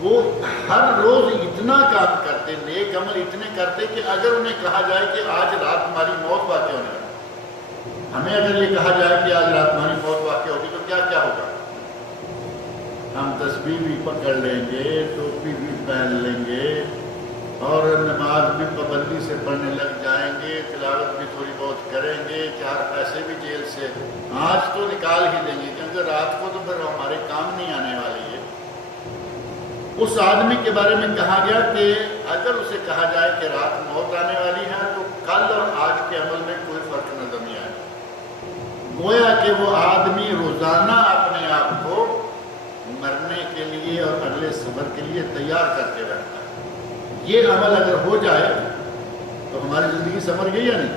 وہ ہر روز اتنا کام کرتے، نیک عمل اتنے کرتے کہ اگر انہیں کہا جائے کہ آج رات تمہاری موت واقع ہونے والی، ہمیں اگر یہ کہا جائے کہ آج رات تمہاری موت واقع ہوگی تو کیا کیا ہوگا؟ ہم تسبیح بھی پکڑ لیں گے، ٹوپی بھی پہن لیں گے، اور نماز بھی پابندی سے پڑھنے لگ جائیں گے، تلاوت بھی تھوڑی بہت کریں گے، 4 پیسے بھی جیل سے آج تو نکال ہی دیں گے، کیونکہ رات کو تو پھر ہمارے کام نہیں آنے والی ہے۔ اس آدمی کے بارے میں کہا گیا کہ اگر اسے کہا جائے کہ رات موت آنے والی ہے تو کل اور آج کے عمل میں کوئی فرق نظر نہیں آئے، گویا کہ وہ آدمی روزانہ اپنے آپ کو مرنے کے لیے اور اگلے سفر کے لیے تیار کرتے رہتا ہے۔ یہ عمل اگر ہو جائے تو ہماری زندگی سنور گئی یا نہیں؟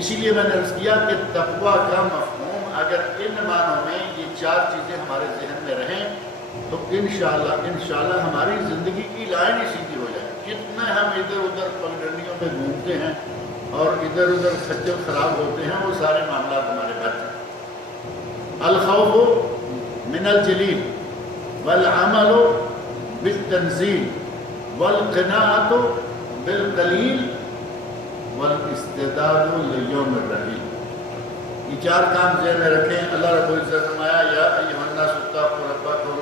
اسی لیے میں نے عرض کیا کہ تقویٰ کا مفہوم اگر ان معنوں میں یہ 4 چیزیں ہمارے ذہن میں رہیں تو انشاءاللہ ہماری زندگی کی لائن ہی سیدھی ہو جائے۔ کتنے ہم ادھر ادھر پگڈنڈیوں میں گھومتے ہیں اور ادھر ادھر خجل خراب ہوتے ہیں، وہ سارے معاملات ہمارے بچ ہیں۔ الخوف من الجلیل والعمل بالتنزیل والقناعۃ بالقلیل والاستعداد لیوم الرحیل۔ یہ 4 کام ذہن میں رکھیں۔ اللہ رب العزت نے فرمایا یا ایھا الناس اتقوا ربکم،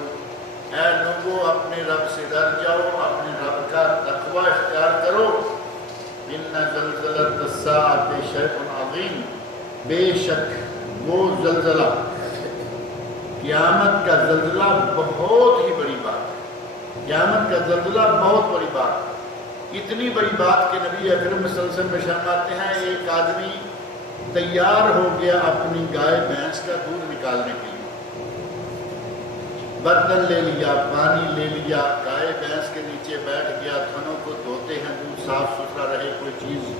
اے لوگو اپنے رب سے ڈر جاؤ، اپنے رب کا تقوی اختیار کرو۔ ان زلزلۃ الساعۃ شیء عظیم، بے شک وہ زلزلہ، قیامت کا زلزلہ بہت ہی بڑی بات ہے۔ قیامت کا زلزلہ بہت بڑی بات ہے۔ اتنی بڑی بات کہ نبی اکرم صلی اللہ علیہ وسلم فرماتے ہیں ایک آدمی تیار ہو گیا اپنی گائے بھینس کا دودھ نکالنے کے لیے، برتن لے لیا، پانی لے لیا، گائے بھینس کے نیچے بیٹھ گیا، تھنوں کو دھوتے ہیں، دودھ صاف ستھرا رہے، کوئی چیز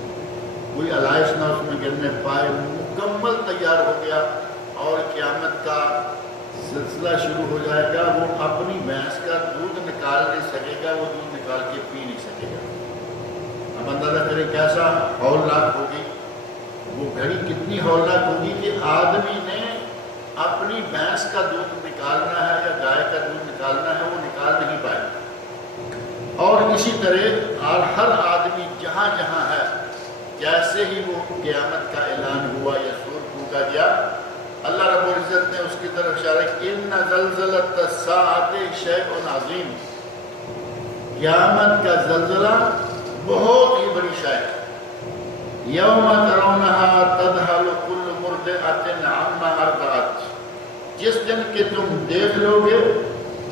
کوئی علائش نہ اس میں گرنے پائے، مکمل تیار ہو گیا، اور قیامت کا سلسلہ شروع ہو جائے گا، وہ اپنی بھینس کا دودھ نکال نہیں سکے گا، وہ دودھ نکال کے پی نہیں سکے گا۔ اب اندازہ کریں کیسا ہولناک ہوگی وہ گھڑی، کتنی ہولناک ہوگی کہ آدمی نے اپنی بھینس کا دودھ نکالنا ہے یا گائے کا دودھ نکالنا ہے، وہ نکال نہیں پائے۔ اور اسی طرح ہر آدمی جہاں جہاں ہے، جیسے ہی وہ قیامت کا اعلان ہوا یا سور پھونکا گیا، اللہ رب العزت نے اس کی طرف اشارہ کیا، ان زلزلۃ الساعۃ شیء عظیم، قیامت کا زلزلہ بہت ہی بڑی شے ہے۔ یوم ترونہا تذہل کل مرضعۃ عما ارضعت، جس دن کہ تم دیکھ لو گے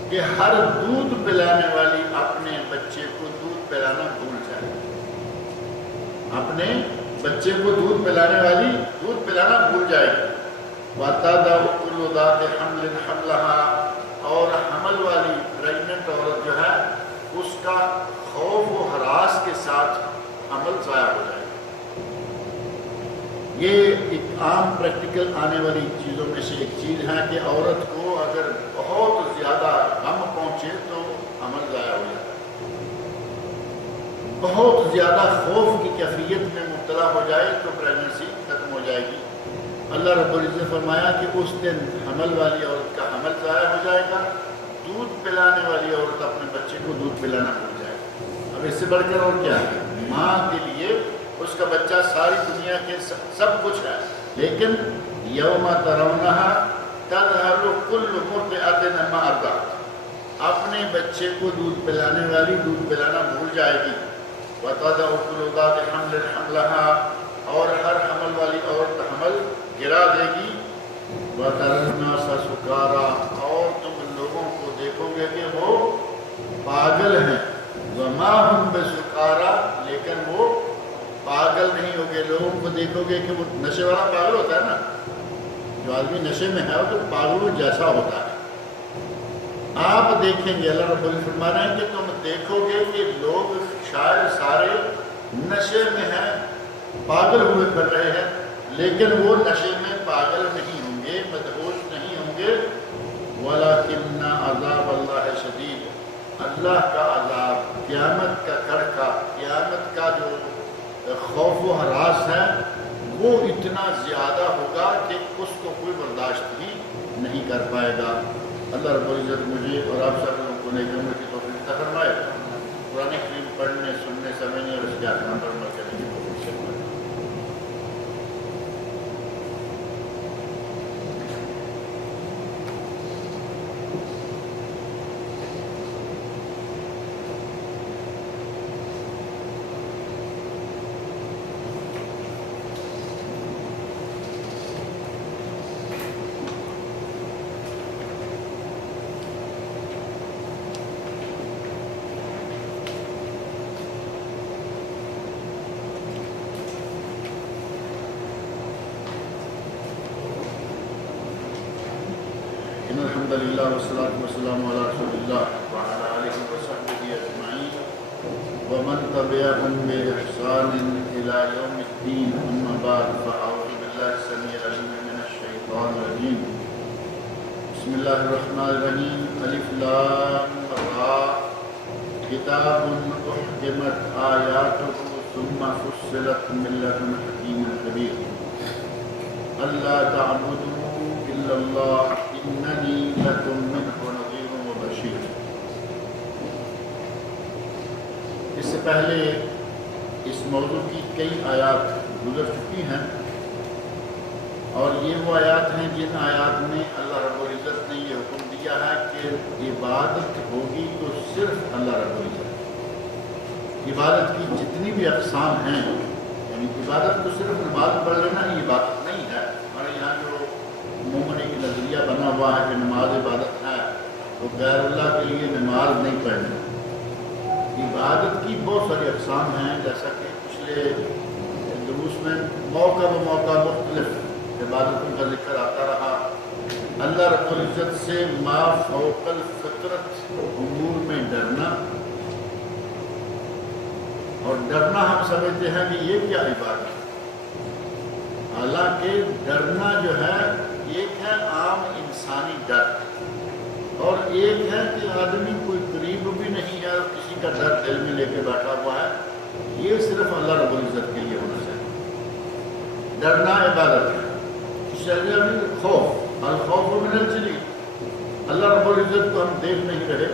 کہ ہر دودھ پلانے والی اپنے بچے کو دودھ پلانا بھول جائے، اپنے بچے کو دودھ پلانے والی دودھ پلانا بھول جائے گی۔ وَتَضَعُ كُلُّ ذَاتِ حَمْلٍ حَمْلَهَا، اور حمل والی پریگننٹ عورت جو ہے اس کا خوف و ہراس کے ساتھ حمل ضائع ہو جائے گا۔ یہ ایک عام پریکٹیکل آنے والی چیزوں میں سے ایک چیز ہے کہ عورت کو اگر بہت زیادہ غم پہنچے تو حمل ضائع ہو جاتا ہے، بہت زیادہ خوف کی کیفیت میں مبتلا ہو جائے تو پریگننسی ختم ہو جائے گی۔ اللہ رب العزت نے فرمایا کہ اس دن حمل والی عورت کا حمل ضائع ہو جائے گا، دودھ پلانے والی عورت اپنے بچے کو دودھ پلانا بھول جائے گا۔ اب اس سے بڑھ کر اور کیا ہے؟ ماں کے لیے اس کا بچہ ساری دنیا کے سب کچھ ہے، لیکن یوم ترونہا تذہل کل مرضعۃ عما ارضعت، اپنے بچے کو دودھ پلانے والی دودھ پلانا بھول جائے گی۔ وَتَضَعُ كُلُّ ذَاتِ حَمْلٍ حَمْلَهَا، اور ہر حمل والی عورت حمل گرا دے گی۔ وَتَرَى النَّاسَ سُكَارَىٰ، اور تم لوگوں کو دیکھو گے کہ وہ پاگل ہیں۔ وَمَا هُمْ بِسُكَارَىٰ، لیکن وہ پاگل نہیں ہوگے۔ لوگوں کو دیکھو گے کہ وہ نشے والا پاگل ہوتا ہے نا، جو آدمی نشے میں ہے وہ تو پاگلوں جیسا ہوتا ہے۔ آپ دیکھیں گے، اللہ رب العزت فرما رہے ہیں کہ تم دیکھو گے کہ لوگ شاید سارے نشے میں ہیں، پاگل ہوئے پھر رہے ہیں، لیکن وہ نشے میں پاگل نہیں ہوں گے، مدہوش نہیں ہوں گے۔ وَلَكِنَّ عَذَابَ اللَّهِ شَدِيدٌ، اللہ کا عذاب، قیامت کا کڑکا، قیامت کا جو خوف و ہراس ہے وہ اتنا زیادہ ہوگا کہ اس کو کوئی برداشت ہی نہیں کر پائے گا۔ اللہ رب العزت مجھے اور آپ سب لوگوں کو نیک عمل کی توفیق عطا فرمائے۔ قرآن کریم پڑھنے، سننے، سمجھنے اور اس کے احکام پر عمل کرنے کی توفیق فرمائے۔ الحمد للہ والصلاة والسلام علی رسول اللہ وعلی آلہ وصحبہ اجمعین ومن تبعهم بإحسان إلى يوم الدین، اما بعد فاعوذ باللہ السمیع العلیم من الشیطان الرجیم، بسم اللہ الرحمن الرحیم، الف لام را، کتاب احکمت آیاتہ ثم فصلت من لدن حکیم خبیر، اللہ تعبدوا الا اللہ اننی لکم منہ نذیر و بشیر۔ اس سے پہلے اس موضوع کی کئی آیات گزر چکی ہیں، اور یہ وہ آیات ہیں جن آیات میں اللہ رب العزت نے یہ حکم دیا ہے کہ عبادت ہوگی تو صرف اللہ رب العزت۔ عبادت کی جتنی بھی اقسام ہیں، یعنی عبادت کو صرف نماز پڑھ لینا یہ عبادت نہیں ہے۔ ہمارے یہاں جو عموماً ایک نظریہ بنا ہوا ہے کہ نماز عبادت ہے، تو غیر اللہ کے لیے نماز نہیں پڑھنی، عبادت کی بہت ساری اقسام ہیں، جیسا کہ پچھلے دروس میں موقع بموقع مختلف عبادتوں کا ذکر آتا رہا۔ اللہ رب العزت سے ما فوق الفطرت امور میں ڈرنا، اور ڈرنا ہم سمجھتے ہیں کہ یہ کیا عبادت ہے، حالانکہ ڈرنا جو ہے ایک ہے عام انسانی ڈر، اور ایک ہے کہ آدمی کوئی قریب بھی نہیں ہے اور کسی کا ڈر دل میں لے کے بیٹھا ہوا ہے، یہ صرف اللہ رب العزت کے لیے ہونا چاہیے۔ ڈرنا عبادت ہے۔ شریعہ بھی خوف، الخوف من الجلیل، اللہ رب العزت کو ہم دیکھ نہیں رہے،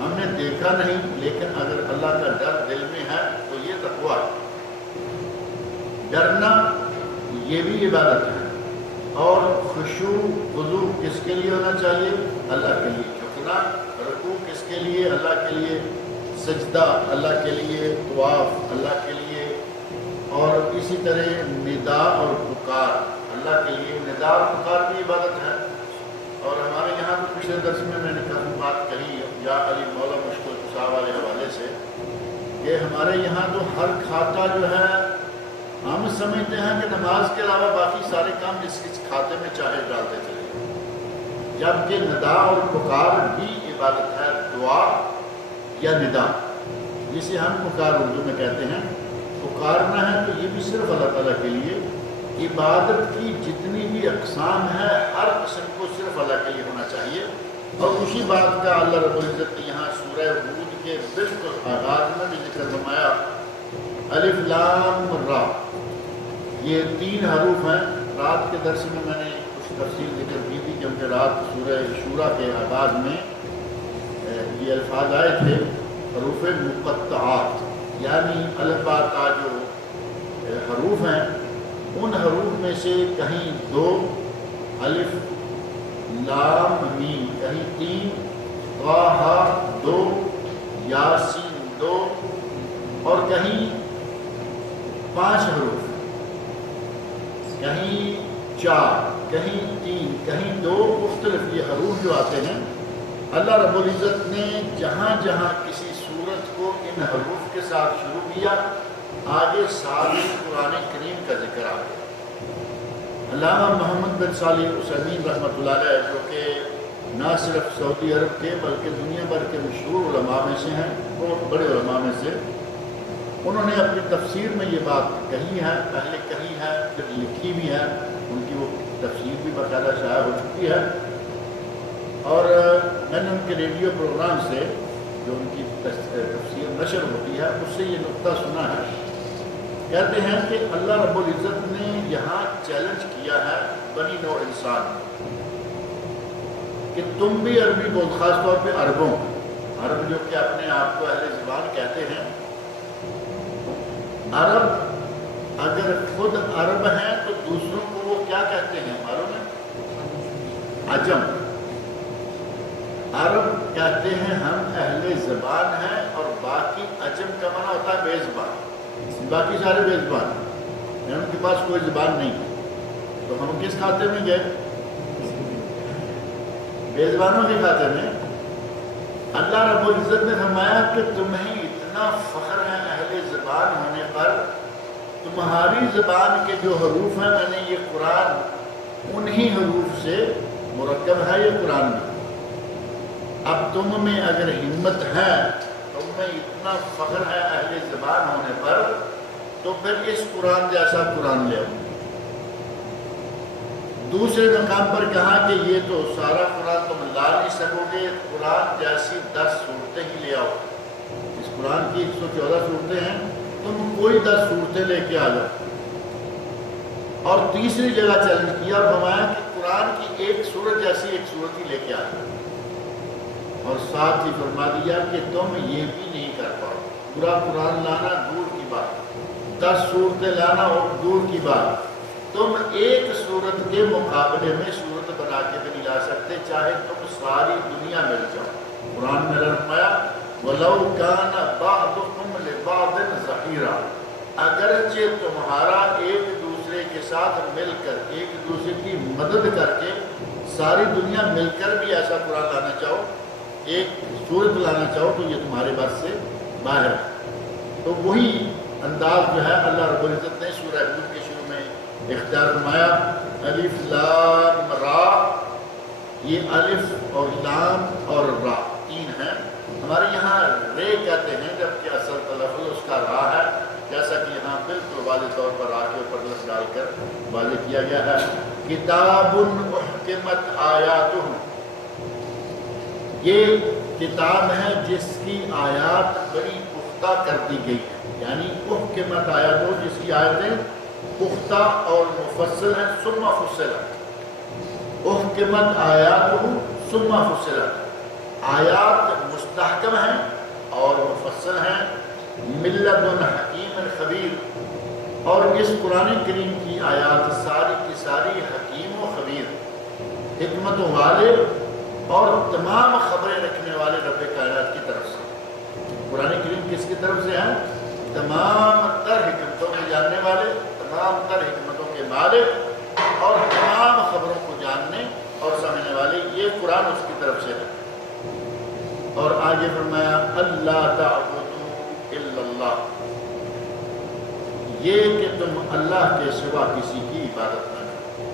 ہم نے دیکھا نہیں، لیکن اگر اللہ کا ڈر دل میں ہے تو یہ تقویٰ ہے۔ ڈرنا یہ بھی عبادت ہے، اور خشوع وضو کس کے لیے ہونا چاہیے؟ اللہ کے لیے۔ جھکنا رکوع کس کے لیے؟ اللہ کے لیے۔ سجدہ اللہ کے لیے، طواف اللہ کے لیے، اور اسی طرح ندا اور پکار اللہ کے لیے۔ ندا اور پکار کی عبادت ہے، اور ہمارے یہاں تو پچھلے درس میں نے کافی بات کہی یا علی مولا مشکل کشا والے حوالے سے، کہ ہمارے یہاں تو ہر کھاتا جو ہے ہم سمجھتے ہیں کہ نماز کے علاوہ باقی سارے کام اس کھاتے میں چاہے ڈالتے چلے، جبکہ ندا اور پکار بھی عبادت ہے، دعا یا ندا، جسے ہم پکار اردو میں کہتے ہیں۔ پکارنا ہے تو یہ بھی صرف اللہ تعالیٰ کے لیے۔ عبادت کی جتنی بھی اقسام ہے ہر قسم کو صرف اللہ کے لیے ہونا چاہیے، اور اسی بات کا اللہ رب العزت نے یہاں سورہ ہود کے بالکل آغاز میں بھی ذکر فرمایا۔ الف لام را، یہ 3 حروف ہیں۔ رات کے درس میں نے کچھ تفصیل ذکر کی تھی، کیونکہ رات سورہ شورا کے آغاز میں یہ الفاظ آئے تھے حروف مقطعات، یعنی الف با تا جو حروف ہیں ان حروف میں سے کہیں 2 الف لام میم، کہیں 3 طٰہٰ 2 یاسین 2، اور کہیں 5 حروف، کہیں 4، کہیں 3، کہیں 2، مختلف یہ حروف جو آتے ہیں، اللہ رب العزت نے جہاں جہاں کسی صورت کو ان حروف کے ساتھ شروع کیا، آگے سارے قرآن کریم کا ذکر آ گیا۔ علامہ محمد بن صالح العثیمین رحمۃ اللہ علیہ، جو کہ نہ صرف سعودی عرب کے بلکہ دنیا بھر کے مشہور علماء میں سے ہیں، بہت بڑے علماء میں سے، انہوں نے اپنی تفسیر میں یہ بات کہی ہے، پہلے کہی ہے پھر لکھی بھی ہے، ان کی وہ تفسیر بھی باقاعدہ شائع ہو چکی ہے، اور میں نے ان کے ریڈیو پروگرام سے جو ان کی تفسیر نشر ہوتی ہے اس سے یہ نقطہ سنا ہے۔ کہتے ہیں کہ اللہ رب العزت نے یہاں چیلنج کیا ہے بنی نوع انسان کہ تم بھی عربی بول، خاص طور پہ عربوں، عرب جو کہ اپنے آپ کو اہل زبان کہتے ہیں، عرب اگر خود عرب ہیں تو دوسروں کو وہ کیا کہتے ہیں؟ معلوم ہے؟ عجم۔ عرب کہتے ہیں ہم اہل زبان ہیں، اور باقی عجم کا معنی ہوتا ہے بے زبان، باقی سارے بے زبان ہیں، ان کے پاس کوئی زبان نہیں ہے، تو ہم کس کھاتے میں گئے؟ بے زبانوں کے کھاتے میں۔ اللہ رب العزت نے فرمایا کہ تمہیں اتنا فخر ہے اہل زبان ہونے پر، تمہاری زبان کے جو حروف ہیں، میں نے یہ قرآن انہی حروف سے مرکب ہے یہ قرآن میں۔ اب تم میں اگر ہمت ہے، تم میں اتنا فخر ہے اہل زبان ہونے پر، تو پھر اس قرآن جیسا قرآن لے آؤ۔ دوسرے مقام پر کہا کہ یہ تو سارا قرآن تم لا نہیں سکو گے، قرآن جیسی 10 صورتیں ہی لے آؤ۔ اس قرآن کی 114 صورتیں ہیں، تم کوئی 10 صورتیں لے کے آ جاؤ۔ اور تیسری جگہ چیلنج کیا اور فرمایا کہ قرآن کی ایک صورت جیسی ایک صورت ہی لے کے آ جاؤ، اور ساتھ ہی فرما دیا کہ تم یہ بھی نہیں کر پاؤ، پورا قرآن لانا دور کی بات، 10 صورتیں لانا اور دور کی بات، تم ایک صورت کے مقابلے میں صورت بنا کے بھی نہیں لا سکتے، چاہے تم ساری دنیا مل جاؤ۔ قرآن میں فرمایا وَلَوْ كَانَ بَعْضُكُمْ لِبَعْضٍ ظَهِيرًا، اگرچہ تمہارا ایک دوسرے کے ساتھ مل کر، ایک دوسرے کی مدد کر کے ساری دنیا مل کر بھی ایسا قرآن لانا چاہو، ایک صورت لانا چاہو، تو یہ تمہارے بس سے باہر ہے۔ تو وہی انداز جو ہے اللہ رب العزت نے سورہ ہود کے شروع میں اختیار فرمایا، الف لام را، یہ الف اور لام اور را تین ہیں، ہمارے یہاں رے کہتے ہیں جبکہ اصل تلفظ اس کا را ہے، جیسا کہ یہاں بالکل واضح طور پر را کے اوپر لفظ ڈال کر واضح کیا گیا ہے۔ کتاب احکمت آیاتہ، یہ کتاب ہے جس کی آیات بڑی پختہ کر دی گئی ہے، یعنی احکمت آیاتہ، جس کی آیتیں پختہ اور مفصل ہیں، ثم فصلت، احکمت آیاتہ ثم فصلت، آیات مستحکم ہیں اور مفصل ہیں، ملت حکیم خبیر، اور اس قرآن کریم کی آیات ساری کی ساری حکیم و خبیر، حکمتوں والے اور تمام خبریں رکھنے والے رب کائنات کی طرف سے۔ قرآن کریم کس کی طرف سے ہے؟ تمام تر حکمتوں کے جاننے والے، تمام تر حکمتوں کے مالک اور تمام خبروں کو جاننے اور سمجھنے والے، یہ قرآن اس کی طرف سے ہے۔ اور آگے فرمایا اللہ تعبدوا الا اللہ، یہ کہ تم اللہ کے سوا کسی کی عبادت نہ کرو۔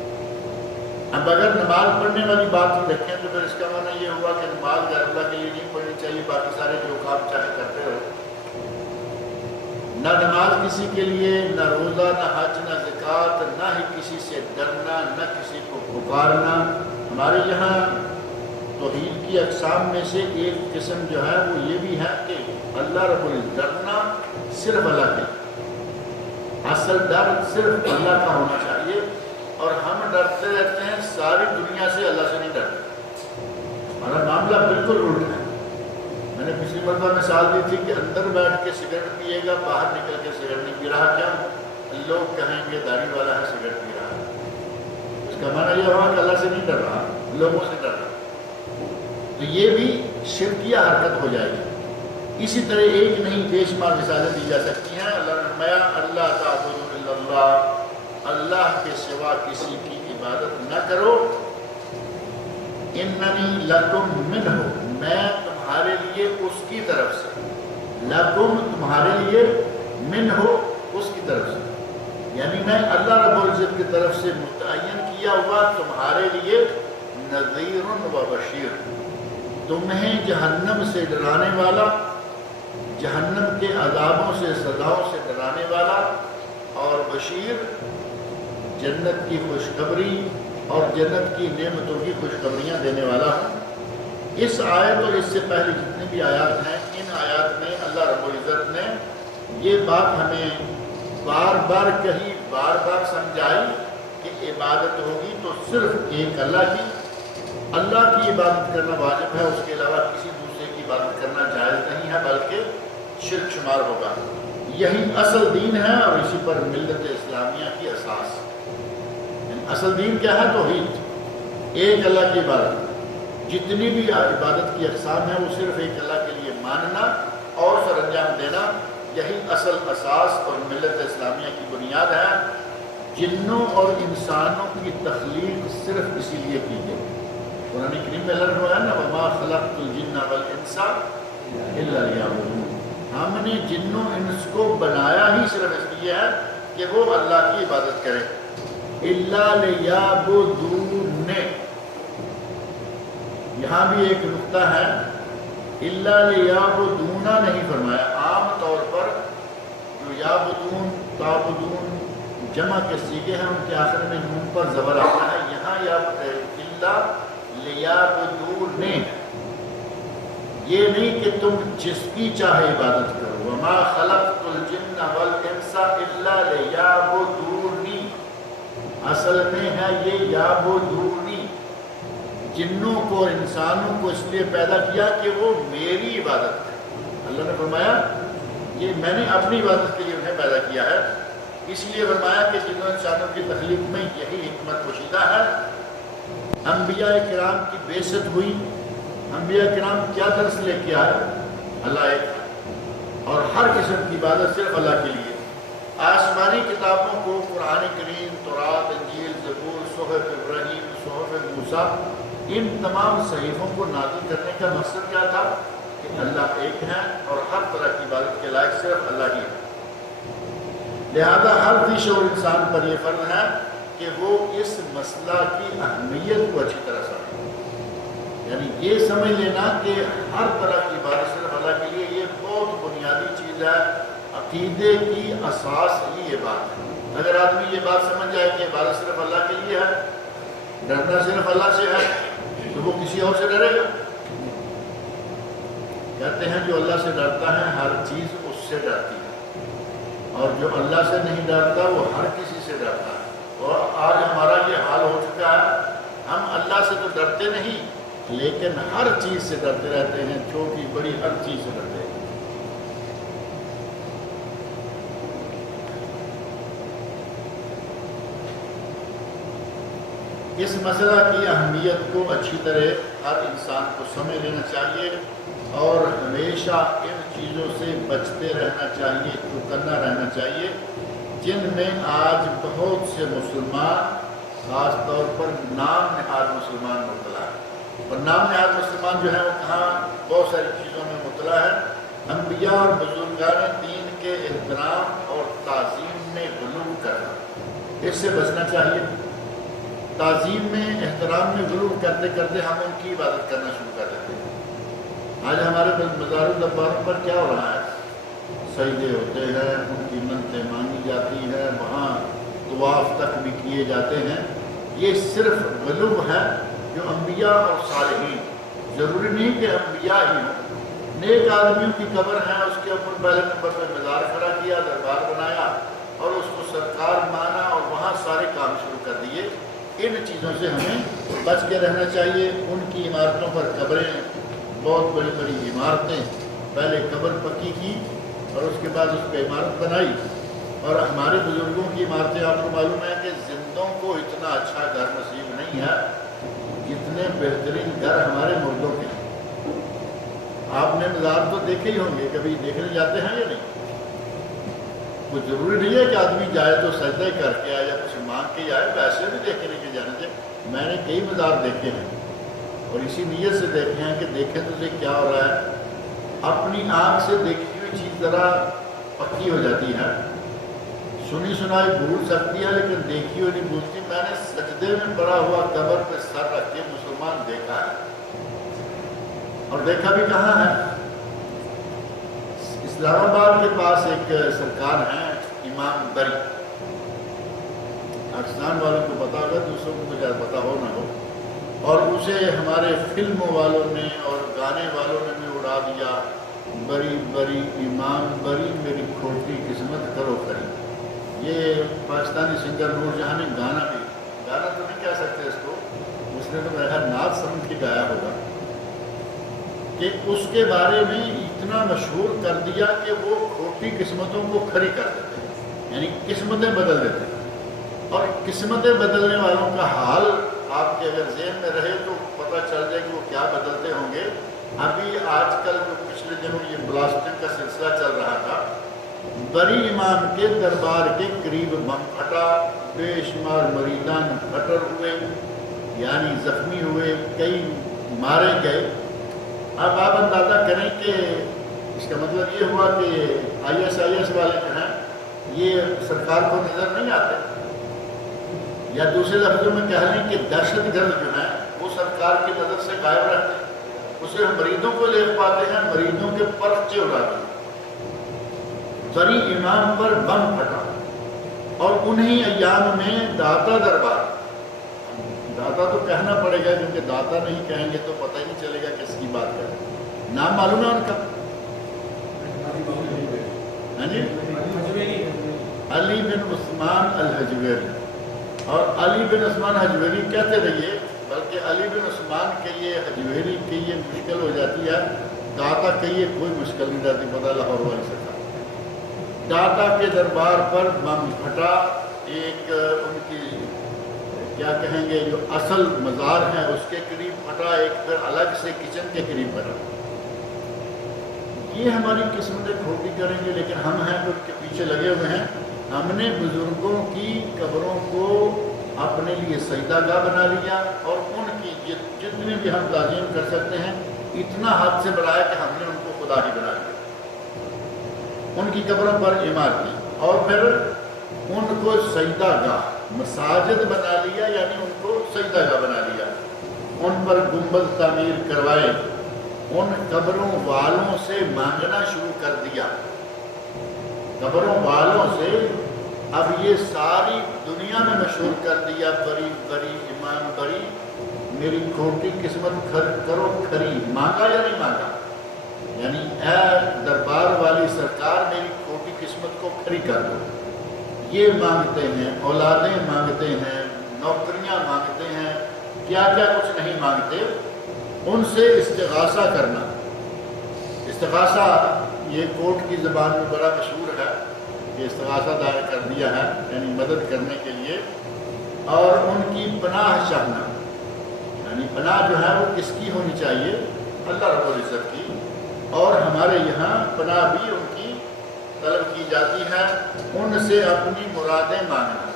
اب اگر نماز پڑھنے والی بات ہی رکھیں تو پھر اس کا معنی یہ ہوا کہ نماز غیر اللہ کے لیے نہیں پڑھنی چاہیے، باقی سارے جو کام چاہے کرتے رہو۔ نہ نماز کسی کے لیے، نہ روزہ، نہ حج، نہ زکوٰۃ، نہ ہی کسی سے ڈرنا، نہ کسی کو پکارنا۔ ہمارے یہاں توحید کی اقسام میں سے ایک قسم جو ہے وہ یہ بھی ہے کہ اللہ رب العزت ڈرنا صرف اللہ کے، اصل ڈر صرف اللہ کا ہونا چاہیے، اور ہم ڈرتے رہتے ہیں ساری دنیا سے، اللہ سے نہیں ڈرتے۔ ہمارا معاملہ بالکل الٹ ہے۔ میں نے پچھلی مرتبہ مثال دی تھی کہ اندر بیٹھ کے سگریٹ پیے گا، باہر نکل کے سگریٹ نہیں پی رہا، کیا لوگ کہیں گے داڑھی والا ہے سگریٹ پی رہا ہے۔ اس کا معنی یہ ہوا کہ اللہ سے نہیں ڈر رہا، لوگوں سے ڈر رہا۔ تو یہ بھی شرکیہ حرکت ہو جائے گی۔ اسی طرح ایک نہیں بے شمار مثالیں دی جا سکتی ہیں۔ اللہ نے فرمایا اللہ تعبدوا الا اللہ، اللہ کے سوا کسی کی عبادت نہ کرو، اننی لکم منہ، میں تمہارے لیے اس کی طرف سے، لکم تمہارے لیے، منہ اس کی طرف سے، یعنی میں اللہ رب العزت کی طرف سے متعین کیا ہوا تمہارے لیے نذیر و بشیر، تمہیں جہنم سے ڈرانے والا، جہنم کے عذابوں سے سزاؤں سے ڈرانے والا، اور بشیر جنت کی خوشخبری اور جنت کی نعمتوں کی خوشخبریاں دینے والا ہوں۔ اس آیت اور اس سے پہلے جتنی بھی آیات ہیں، ان آیات میں اللہ رب العزت نے یہ بات ہمیں بار بار کہی، بار بار سمجھائی کہ عبادت ہوگی تو صرف ایک اللہ کی، اللہ کی عبادت کرنا واجب ہے، اس کے علاوہ کسی دوسرے کی عبادت کرنا جائز نہیں ہے، بلکہ شرک شمار ہوگا۔ یہی اصل دین ہے اور اسی پر ملت اسلامیہ کی اساس۔ اصل دین کیا ہے؟ توحید، ایک اللہ کی عبادت۔ جتنی بھی عبادت کی اقسام ہیں وہ صرف ایک اللہ کے لیے ماننا اور سر انجام دینا، یہی اصل اساس اور ملت اسلامیہ کی بنیاد ہے۔ جنوں اور انسانوں کی تخلیق صرف اسی لیے کی گئی۔ قرآن کریم میں اللہ نے نا وما خلقت الجن والانس الا لیعبدون، ہم نے جنوں انس کو بنایا ہی صرف اس لیے ہے کہ وہ اللہ کی عبادت کریں۔ الا لیعبدون، یہاں بھی ایک نقطہ ہے، الا لیعبدون نہیں فرمایا۔ عام طور پر جو یعبدون، تعبدون جمع کے سیغے ہیں ان کے آخر میں نون پر زبر آتا ہے، یہاں الا لیعبدون، یہ نہیں کہ تم جس کی چاہے عبادت کرو۔ وما خلقت الجن والانس الا لیعبدونی، اصل میں ہے یہ یعبدونی، جنوں کو اور انسانوں کو اس لیے پیدا کیا کہ وہ میری عبادت کریں۔ اللہ نے فرمایا یہ میں نے اپنی عبادت کے لیے انہیں پیدا کیا ہے، اس لیے فرمایا کہ جنوں انسانوں کی تخلیق میں یہی حکمت پوشیدہ ہے۔ انبیاء کرام کی بعثت ہوئی، انبیاء کرام کیا درس لے کے آئے؟ اللہ ایک ہے، اور ہر قسم کی عبادت صرف اللہ کے لیے۔ آسمانی کتابوں کو قرآن کریم، تورات، انجیل، زبور، صحف ابراہیم، صحف موسیٰ، ان تمام صحیفوں کو نازل کرنے کا مقصد کیا تھا؟ کہ کہ اللہ ایک ہے اور ہر طرح کی عبادت کے لائق صرف اللہ ہی ہے۔ لہذا ہر ذی شعور انسان پر یہ فرض ہے کہ وہ اس مسئلہ کی اہمیت کو اچھی طرح سمجھے، یعنی یہ سمجھ لینا کہ ہر طرح کی عبادت صرف اللہ کے لیے، یہ بہت بنیادی چیز ہے، عقیدے کی اساس ہی یہ بات ہے۔ اگر آدمی یہ بات سمجھ جائے کہ عبادت صرف اللہ کے لیے ہے، ڈرنا صرف اللہ سے ہے، تو وہ کسی اور سے ڈرے گا؟ کہتے ہیں جو اللہ سے ڈرتا ہے ہر چیز اس سے ڈرتی ہے، اور جو اللہ سے نہیں ڈرتا وہ ہر کسی سے ڈرتا ہے۔ اور آج ہمارا یہ حال ہو چکا ہے، ہم اللہ سے تو ڈرتے نہیں لیکن ہر چیز سے ڈرتے رہتے ہیں، چھوٹی بڑی ہر چیز سے ڈرتے ہیں۔ اس مسئلہ کی اہمیت کو اچھی طرح ہر انسان کو سمجھ لینا چاہیے اور ہمیشہ ان چیزوں سے بچتے رہنا چاہیے، چوکنا رہنا چاہیے جن میں آج بہت سے مسلمان، خاص طور پر نام نہاد مسلمان مبتلا ہے۔ اور نام نہاد مسلمان جو ہے وہ کہاں بہت ساری چیزوں میں مبتلا ہے۔ انبیاء اور بزرگان دین کے احترام اور تعظیم میں غلو کرنا، اس سے بچنا چاہیے۔ تعظیم میں، احترام میں غلو کرتے کرتے ہم ان کی عبادت کرنا شروع کر دیتے ہیں۔ آج ہمارے مزار درباروں پر کیا ہو رہا ہے؟ سجدے ہوتے ہیں، ان کی منتیں مانگی جاتی ہے، وہاں طواف تک بھی کیے جاتے ہیں۔ یہ صرف غلو ہے جو انبیاء اور صالحین، ضروری نہیں کہ انبیاء ہی ہوں، نیک آدمیوں کی قبر ہے، اس کے اوپر پہلے نمبر پہ مزار کھڑا کیا، دربار بنایا اور اس کو سرکار مانا اور وہاں سارے کام شروع کر دیے۔ ان چیزوں سے ہمیں بچ کے رہنا چاہیے۔ ان کی عمارتوں پر قبریں، بہت بڑی بڑی عمارتیں، پہلے قبر پکی کی اور اس کے بعد اس پہ عمارت بنائی۔ اور ہمارے بزرگوں کی عمارتیں آپ کو معلوم ہے کہ زندوں کو اتنا اچھا گھر نصیب نہیں ہے جتنے بہترین گھر ہمارے مردوں کے ہیں۔ آپ نے مزار تو دیکھے ہی ہوں گے، کبھی دیکھنے جاتے ہیں یا نہیں؟ وہ ضروری نہیں ہے کہ آدمی جائے تو سجدہ کر کے آئے یا کچھ مانگ کے آئے، ویسے بھی دیکھنے کے جانے چاہیے۔ میں نے کئی مزار دیکھے ہیں اور اسی نیت سے دیکھے ہیں کہ دیکھیں تو اسے کیا ہو رہا ہے۔ اپنی آنکھ سے دیکھی ہوئی چیز ذرا پکی ہو جاتی ہے، سنی سنائی بھول سکتی ہے لیکن دیکھی ہوئی نہیں بھولتی۔ میں نے سجدے میں پڑا ہوا قبر پہ سر رکھ کے مسلمان دیکھا ہے، اور دیکھا بھی کہاں ہے؟ اسلام آباد کے پاس ایک سرکار ہیں امام بری، پاکستان والوں کو پتا ہوگا، دوسروں کو تو شاید پتا ہو نہ ہو، اور اسے ہمارے فلموں والوں نے اور گانے والوں نے بھی اڑا دیا، بری بری امام بری میری کھوٹی قسمت کرو کری۔ یہ پاکستانی سنگر نور جہاں نے گانا تو نہیں کہہ سکتے اس کو، اس نے تو میرا نعت سمجھ کے گایا ہوگا، کہ اس کے بارے میں اتنا مشہور کر دیا کہ وہ کھوٹی قسمتوں کو کھری کر دیتے ہیں، یعنی قسمتیں بدل دیتے ہیں۔ اور قسمتیں بدلنے والوں کا حال آپ کے اگر ذہن میں رہے تو پتہ چل جائے کہ وہ کیا بدلتے ہوں گے۔ ابھی آج کل جو پچھلے دنوں یہ بلاسٹنگ کا سلسلہ چل رہا تھا، بری امام کے دربار کے قریب بم پھٹا، بے شمار مریدان پھٹر ہوئے، یعنی زخمی ہوئے، کئی مارے گئے۔ اب آپ اندازہ کریں کہ اس کا مطلب یہ ہوا کہ IS والے جو ہیں یہ سرکار کو نظر نہیں آتے، یا دوسرے لفظوں میں کہہ لیں کہ دہشت گرد جو ہیں وہ سرکار کی نظر سے غائب رہتے ہیں، وہ صرف مریضوں کو لے پاتے ہیں، مریضوں کے پرچے اڑاتے ہیں۔ بری امام پر بم پھٹا، اور انہی ایام میں داتا دربار، داتا تو کہنا پڑے گا کیونکہ داتا نہیں کہیں گے تو پتہ ہی نہیں چلے گا کس کی بات کریں، نام معلوم ہے ان کا؟ علی بن عثمان الحجویری، اور علی بن عثمان حجویری کہتے رہیے، بلکہ علی بن عثمان کہیے، حجویری کہیے، مشکل ہو جاتی ہے، داتا کہیے کوئی مشکل نہیں جاتی، پتہ لاہور والی سے تھا۔ داتا کے دربار پر بم پھٹا، ایک ان کی کیا کہیں گے جو اصل مزار ہے اس کے قریب پھٹا، ایک پھر الگ سے کچن کے قریب پھٹا۔ یہ ہماری قسمتیں کھوٹی کریں گے، لیکن ہم ہیں تو ان کے پیچھے لگے ہوئے ہیں۔ ہم نے بزرگوں کی قبروں کو اپنے لیے سجدہ گاہ بنا لیا، اور ان کی جتنے بھی ہم تعظیم کر سکتے ہیں اتنا حد سے بڑھایا کہ ہم نے ان کو خدا ہی بنا دیا، ان کی قبروں پر عمارتیں، اور پھر ان کو سجدہ گاہ مساجد بنا لیا، یعنی ان کو سجدہ گاہ بنا لیا، ان پر گنبد تعمیر کروائے، ان قبروں والوں سے مانگنا شروع کر دیا، قبروں والوں سے اب یہ ساری دنیا میں مشہور کر دیا، بری بری امام بری، میری کھوٹی قسمت کرو کھری، مانگا یا نہیں مانگا، یعنی اے دربار والی سرکار میری کھوٹی قسمت کو کھری کر دو، یہ مانگتے ہیں، اولادیں مانگتے ہیں، نوکریاں مانگتے ہیں، کیا کیا کچھ نہیں مانگتے، ان سے استغاثہ کرنا۔ استغاثہ یہ کورٹ کی زبان میں بڑا مشہور ہے کہ استغاثہ دائر کر دیا ہے، یعنی مدد کرنے کے لیے، اور ان کی پناہ چاہنا، یعنی پناہ جو ہے وہ کس کی ہونی چاہیے؟ اللہ رب العزت کی، اور ہمارے یہاں پناہ بھی ان کی طلب کی جاتی ہے، ان سے اپنی مرادیں مانگنا،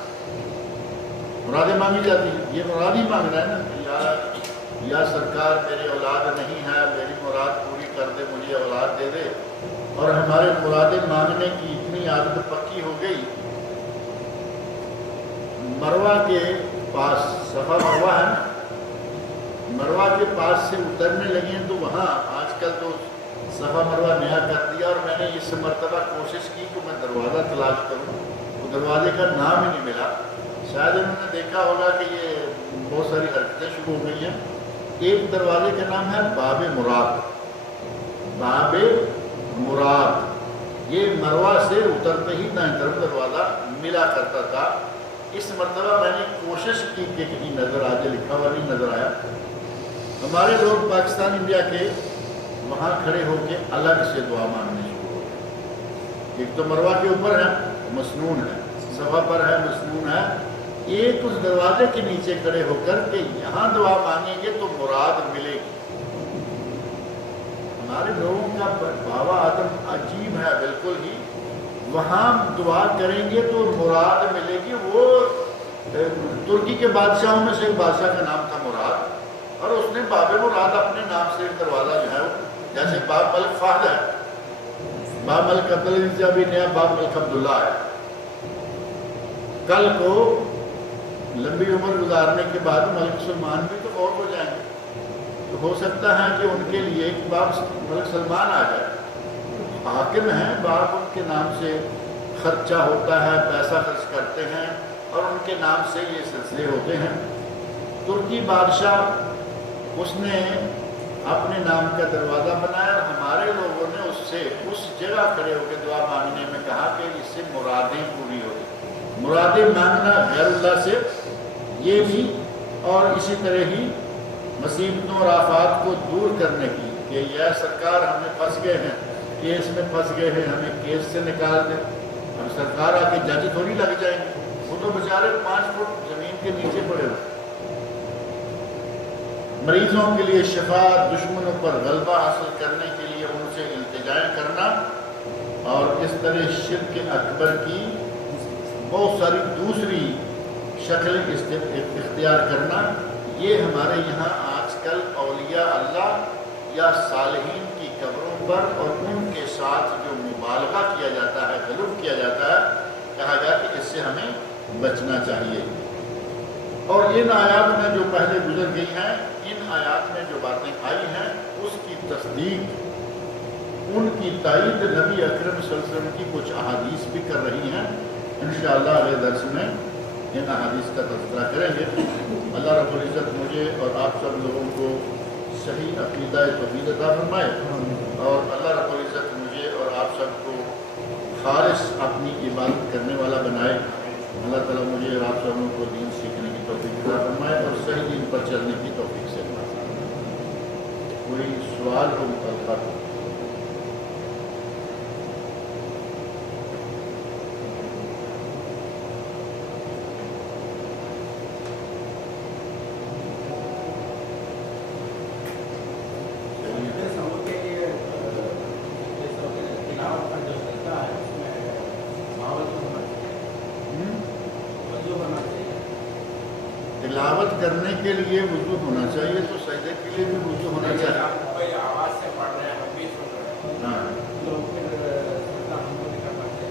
مرادیں مانگی جاتی ہیں، یہ مراد ہی مانگنا ہے نا کہ یا سرکار میری اولاد نہیں ہے، میری مراد پوری کر دے، مجھے اولاد دے دے، اور ہمارے مرادیں مانگنے کی اتنی عادت پکی ہو گئی۔ مروہ کے پاس صفا مروہ ہے نا، مروہ کے پاس سے اترنے لگے ہیں تو وہاں آج کل تو صفا مروہ نیا کر دیا، اور میں نے اس مرتبہ کوشش کی کہ میں دروازہ تلاش کروں، وہ دروازے کا نام ہی نہیں ملا۔ شاید انہوں نے دیکھا ہوگا کہ یہ بہت ساری حرکتیں شروع ہو گئی ہیں۔ ایک دروازے کا نام ہے باب مراد، باب مراد، یہ مروہ سے اترتے ہی دائیں طرف دروازہ ملا کرتا تھا۔ اس مرتبہ میں نے کوشش کی کہ کہیں نظر آ جائے، لکھا ہوا نہیں نظر آیا۔ ہمارے لوگ پاکستان انڈیا کے وہاں کھڑے ہو کے الگ سے دعا مانگنے شروع ہو گئے۔ ایک تو مروہ کے اوپر ہے مسنون ہے، صفا پر ہے مسنون ہے، ایک اس دروازے کے نیچے کھڑے ہو کر کہ یہاں دعا مانگیں گے تو مراد ملے گی۔ ہمارے لوگوں کا بابا آدم عجیب ہے بالکل ہی، وہاں دعا کریں گے تو مراد ملے گی۔ وہ ترکی کے بادشاہوں میں سے ایک بادشاہ کا نام تھا مراد، اور اس نے باب مراد اپنے نام سے ایک دروازہ جو ہے، جیسے باب ملک فہد ہے، باب ملک عبدالعزیز سے ابھی نیا باب ملک عبداللہ ہے۔ کل کو لمبی عمر گزارنے کے بعد ملک سلمان بھی تو فوت ہو جائیں گے، تو ہو سکتا ہے کہ ان کے لیے ایک باب ملک سلمان آ جائے۔ حاکم ہیں، باپ ان کے نام سے خرچہ ہوتا ہے، پیسہ خرچ کرتے ہیں، اور ان کے نام سے یہ سلسلے ہوتے ہیں۔ ترکی بادشاہ اس نے اپنے نام کا دروازہ بنایا، اور ہمارے لوگوں نے اس سے اس جگہ کھڑے ہو کے دعا مانگنے میں کہا کہ اس سے مرادیں پوری ہوتی۔ مرادیں مانگنا غیر اللہ سے، یہ بھی، اور اسی طرح ہی مصیبتوں اور آفات کو دور کرنے کی کہ یا سرکار ہمیں پھنس گئے ہیں، کیس میں پھنس گئے ہیں، ہمیں کیس سے نکال دیں۔ اب سرکار آ کے جج تھوڑی لگ جائیں گے، وہ تو بیچارے 5 فٹ زمین کے نیچے پڑے ہوئے۔ مریضوں کے لیے شفا، دشمنوں پر غلبہ حاصل کرنے کے لیے ان سے التجائیں کرنا، اور اس طرح شرک اکبر کی بہت ساری دوسری شکلیں اختیار کرنا، یہ ہمارے یہاں آج کل اولیاء اللہ یا صالحین کی قبروں پر اور ان کے ساتھ جو مبالغہ کیا جاتا ہے، غلو کیا جاتا ہے، کہا گیا کہ اس سے ہمیں بچنا چاہیے۔ اور ان آیات میں جو پہلے گزر گئی ہیں، ان آیات میں جو باتیں آئی ہیں، اس کی تصدیق، ان کی تائید نبی اکرم صلی اللہ علیہ وسلم کی کچھ احادیث بھی کر رہی ہیں۔ انشاءاللہ اگلے درس میں ان احادیث کا تذکرہ کریں گے۔ اللہ رب العزت مجھے اور آپ سب لوگوں کو صحیح عقیدہ توحید عطا فرمائے، اور اللہ رب العزت مجھے اور آپ سب کو خالص اپنی عبادت کرنے والا بنائے۔ اللہ تعالیٰ مجھے اور آپ سب لوگوں کو دین سیکھنے کی توفیق عطا فرمائے اور صحیح دین پر چلنے کی توفیق سے فرمائے۔ کوئی سوال ہو متعلقہ؟ تلاوت تلاوت کرنے کے لیے وضو ہونا چاہیے تو سجدے کے لیے بھی وضو ہونا چاہیے. کوئی آواز سے پڑھ رہے ہیں ہم بھی سن رہے ہیں ہاں تو پھر سجدہ ہم کو نہیں کر پاتے.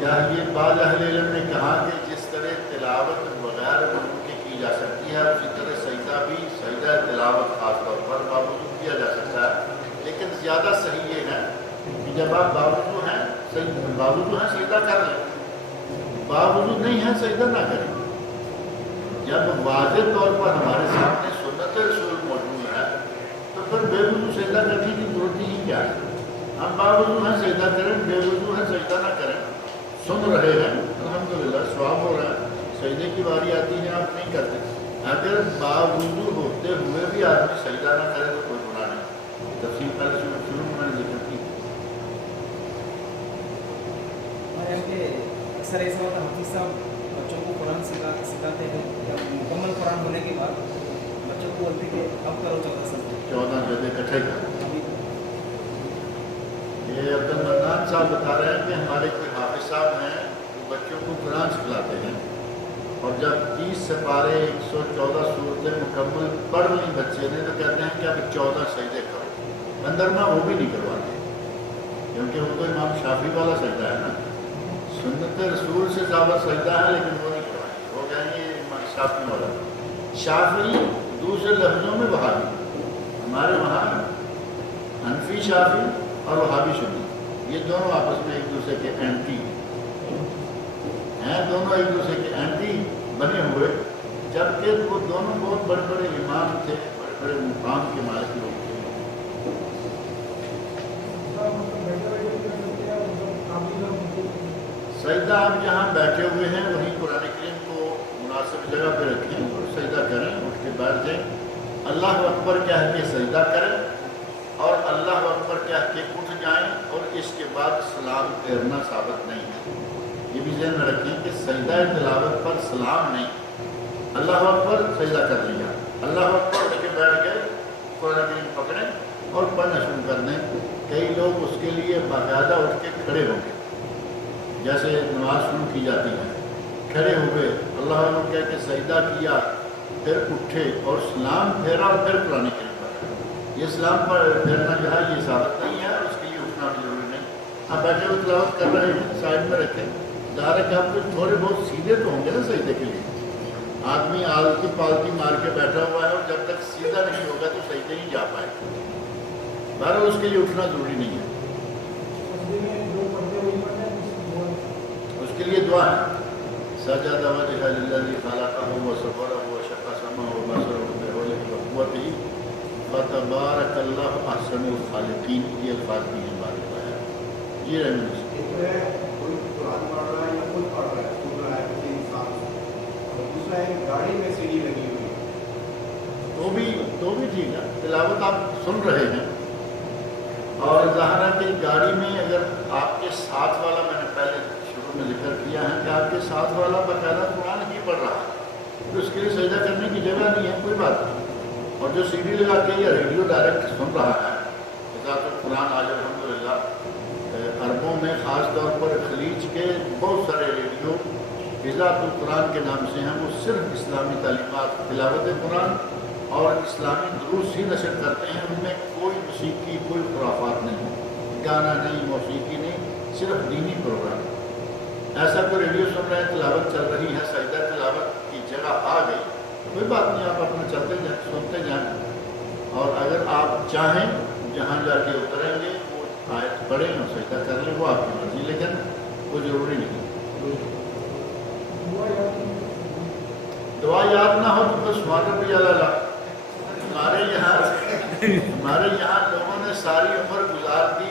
چاہیے. بعض اہل علم نے کہا کہ جس طرح تلاوت بغیر وضو کے کی جا سکتی ہے اسی طرح سجدہ بھی سجدہ تلاوت خاص طور پر باوضو کیا جا سکتا ہے. لیکن زیادہ صحیح یہ ہے کہ جب آپ باوضو ہیں سجدہ کر لیں. باوضو نہیں ہے سجدہ نہ کریں. جب واضح طور پر ہمارے سامنے سنت رسول موجود ہے تو پھر بے وضو سجدہ کرنے کی ضرورت ہی کیا ہے. ہم باوضو ہیں سجدہ کریں, بے وضو ہیں سجدہ نہ کریں. سن رہے ہیں الحمدللہ ثواب ہو رہا ہے. سجدے کی باری آتی ہے آپ نہیں کرتے. اگر باوضو ہوتے ہوئے بھی آدمی سجدہ نہ کرے تو کوئی گناہ نہیں. تفصیل پہلے شروع میں نے ذکر کی. اکثر ایسا ہوتا ہے حفیظ صاحب بچوں کو قرآن سکھاتے ہیں یا مکمل قرآن ہونے کے بعد بچوں کو بولتے کہ اب کرو 14 جگہ اکٹھے کر. یہ عبد المنان صاحب بتا رہے ہیں کہ ہمارے کوئی حافظ صاحب ہیں وہ بچوں کو قرآن سکھلاتے ہیں اور جب 30 سپارے 114 صورتیں مکمل پڑھ لیں بچے نے تو کہتے ہیں کہ اب 14 سجدے کرو. اندر میں وہ بھی نہیں کرواتے کیونکہ ان کو امام شافعی والا سجدہ ہے نا. سنت رسول سے زیادہ سجدہ ہے لیکن وہ نہیں کروائیں. وہ کہیں گے امام شافعی والا. شافعی دوسرے لفظوں میں وہابی. ہمارے وہاں حنفی شافعی اور وہابی سنی یہ دونوں آپس میں ایک دوسرے کے اینٹی ہیں. دونوں ایک دوسرے کے اینٹی بنے ہوئے جبکہ وہ دونوں بہت بڑے بڑے امام تھے, بڑے بڑے مقام کے مالک لوگ تھے. سجدہ آپ جہاں بیٹھے ہوئے ہیں وہیں قرآن کریم کو مناسب جگہ پہ رکھیں اور سجدہ کریں. اٹھ کے بیٹھ جائیں, اللہ اکبر کہہ کے سجدہ کریں اور اللہ اکبر کہہ کے اٹھ جائیں اور اس کے بعد سلام پھیرنا ثابت نہیں ہے. یہ بھی ذہن میں رکھیں کہ سجدہ تلاوت پر سلام نہیں. اللہ اکبر سجدہ کر لیا, اللہ اکبر اٹھ کے بیٹھ گئے, قرآن کریم پکڑیں اور پڑھنا شروع کر دیں. کئی لوگ اس کے لیے باقاعدہ اٹھ کے کھڑے ہوں گے جیسے نماز شروع کی جاتی ہے. کھڑے ہوئے اللہ اکبر کہہ کے سجدہ کیا پھر اٹھے اور سلام پھیرا اور پھر قرآن کریم پکڑا. یہ سلام پر پھیرنا جو ہے یہ ثابت نہیں ہے اور اس کے لیے اٹھنا بھی ضروری نہیں. آپ بیٹھے ہوئے تلاوت کر رہے ہیں سائڈ میں رکھیں. ظاہر ہے کہ آپ کچھ تھوڑے بہت سیدھے تو ہوں گے نا سجدے کے لیے. آدمی آلتی پالتی مار کے بیٹھا ہوا ہے اور جب تک سیدھا نہیں ہوگا تو سجدے نہیں جا پائے. بہرحال اس کے لیے اٹھنا ضروری نہیں ہے. اس کے لیے دعا ہے سجدہ وجہ للذی خلقہ وصورہ وشق سمعہ وبصرہ بحولہ وقوتہ فتبارک اللہ احسن الخالقین. یہ الفاظ بھی ہیں بات ہے. جی رحمۃ کوئی قرآن پڑھ رہا ہے یا خود پڑھ رہا ہے سن رہا ہے کسی انسان سے اور دوسرا ایک گاڑی میں سیڑھی لگی ہوئی ہے تو بھی ٹھیک ہے. تلاوت آپ سن رہے ہیں اور ظاہر ہے کہ گاڑی میں اگر آپ کے ساتھ والا, میں نے پہلے شروع میں ذکر کیا ہے کہ آپ کے ساتھ والا باقاعدہ قرآن ہی پڑھ رہا ہے تو اس کے لیے سجدہ کرنے کی جگہ نہیں ہے, کوئی بات نہیں. اور جو سی ڈی لگا کے یا ریڈیو ڈائریکٹ سن رہا ہے ذات القرآن آج الحمدللہ عربوں میں خاص طور پر خلیج کے بہت سارے ریڈیو ذات القرآن کے نام سے ہیں. وہ صرف اسلامی تعلیمات, تلاوت قرآن اور اسلامی دروس ہی نشر کرتے ہیں. ان میں کوئی موسیقی, کوئی خرافات نہیں, گانا نہیں, موسیقی نہیں, صرف دینی پروگرام. ایسا کوئی ریڈیو سن رہے ہیں, تلاوت چل رہی ہے, سجدہ تلاوت کی جگہ آ گئی, کوئی بات نہیں, آپ اپنا چلتے جائیں, سنتے جائیں. اور اگر آپ چاہیں جہاں جا کے اتریں گے وہ آیت پڑھیں اور سجدہ کر لیں, وہ آپ کی مرضی, لیکن وہ ضروری نہیں. دعا یاد نہ ہو تو بس سبحان ربی الاعلیٰ. ہمارے یہاں لوگوں نے ساری عمر گزار دی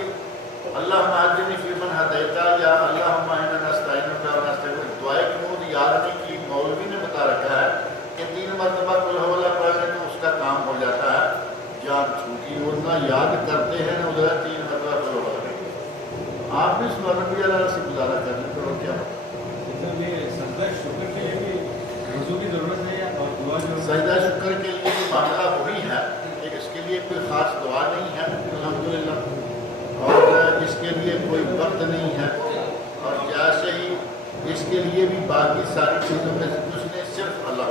اللہم اہدنی فیمن ہدیت یا اللہم انا نستعینک ونستغفرک. دعائے قنوت یاد نہیں کی. مولوی نے بتا رکھا ہے کہ 3 مرتبہ قل ہو اللہ پڑھ لیں تو اس کا کام ہو جاتا ہے. جان چھوٹی اتنا یاد کرتے ہیں نا ادھر 3 مرتبہ قل ہو اللہ. آپ بھی سبحان ربی الاعلیٰ سے گزارا کر لیں تو کیا ہوتا. سجدہ شکر کے لیے بھی وضو کی ضرورت ہے اور دعا جو سجدہ شکر کے لیے معاملہ وہی ہے کہ اس کے لیے کوئی خاص دعا نہیں ہے الحمدللہ, اور اس کے لیے کوئی وقت نہیں ہے, اور جیسے ہی اس کے لیے بھی باقی ساری چیزوں میں کچھ نہیں, صرف اللہ.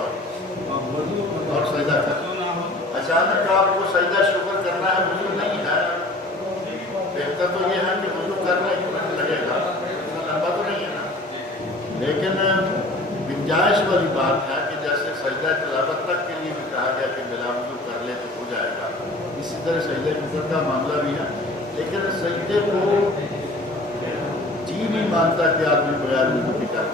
طرح سجدہ شکر کا معاملہ بھی ہے، لیکن سجدے کو جی نہیں مانتا کہ آدمی بغیر وضو کے کر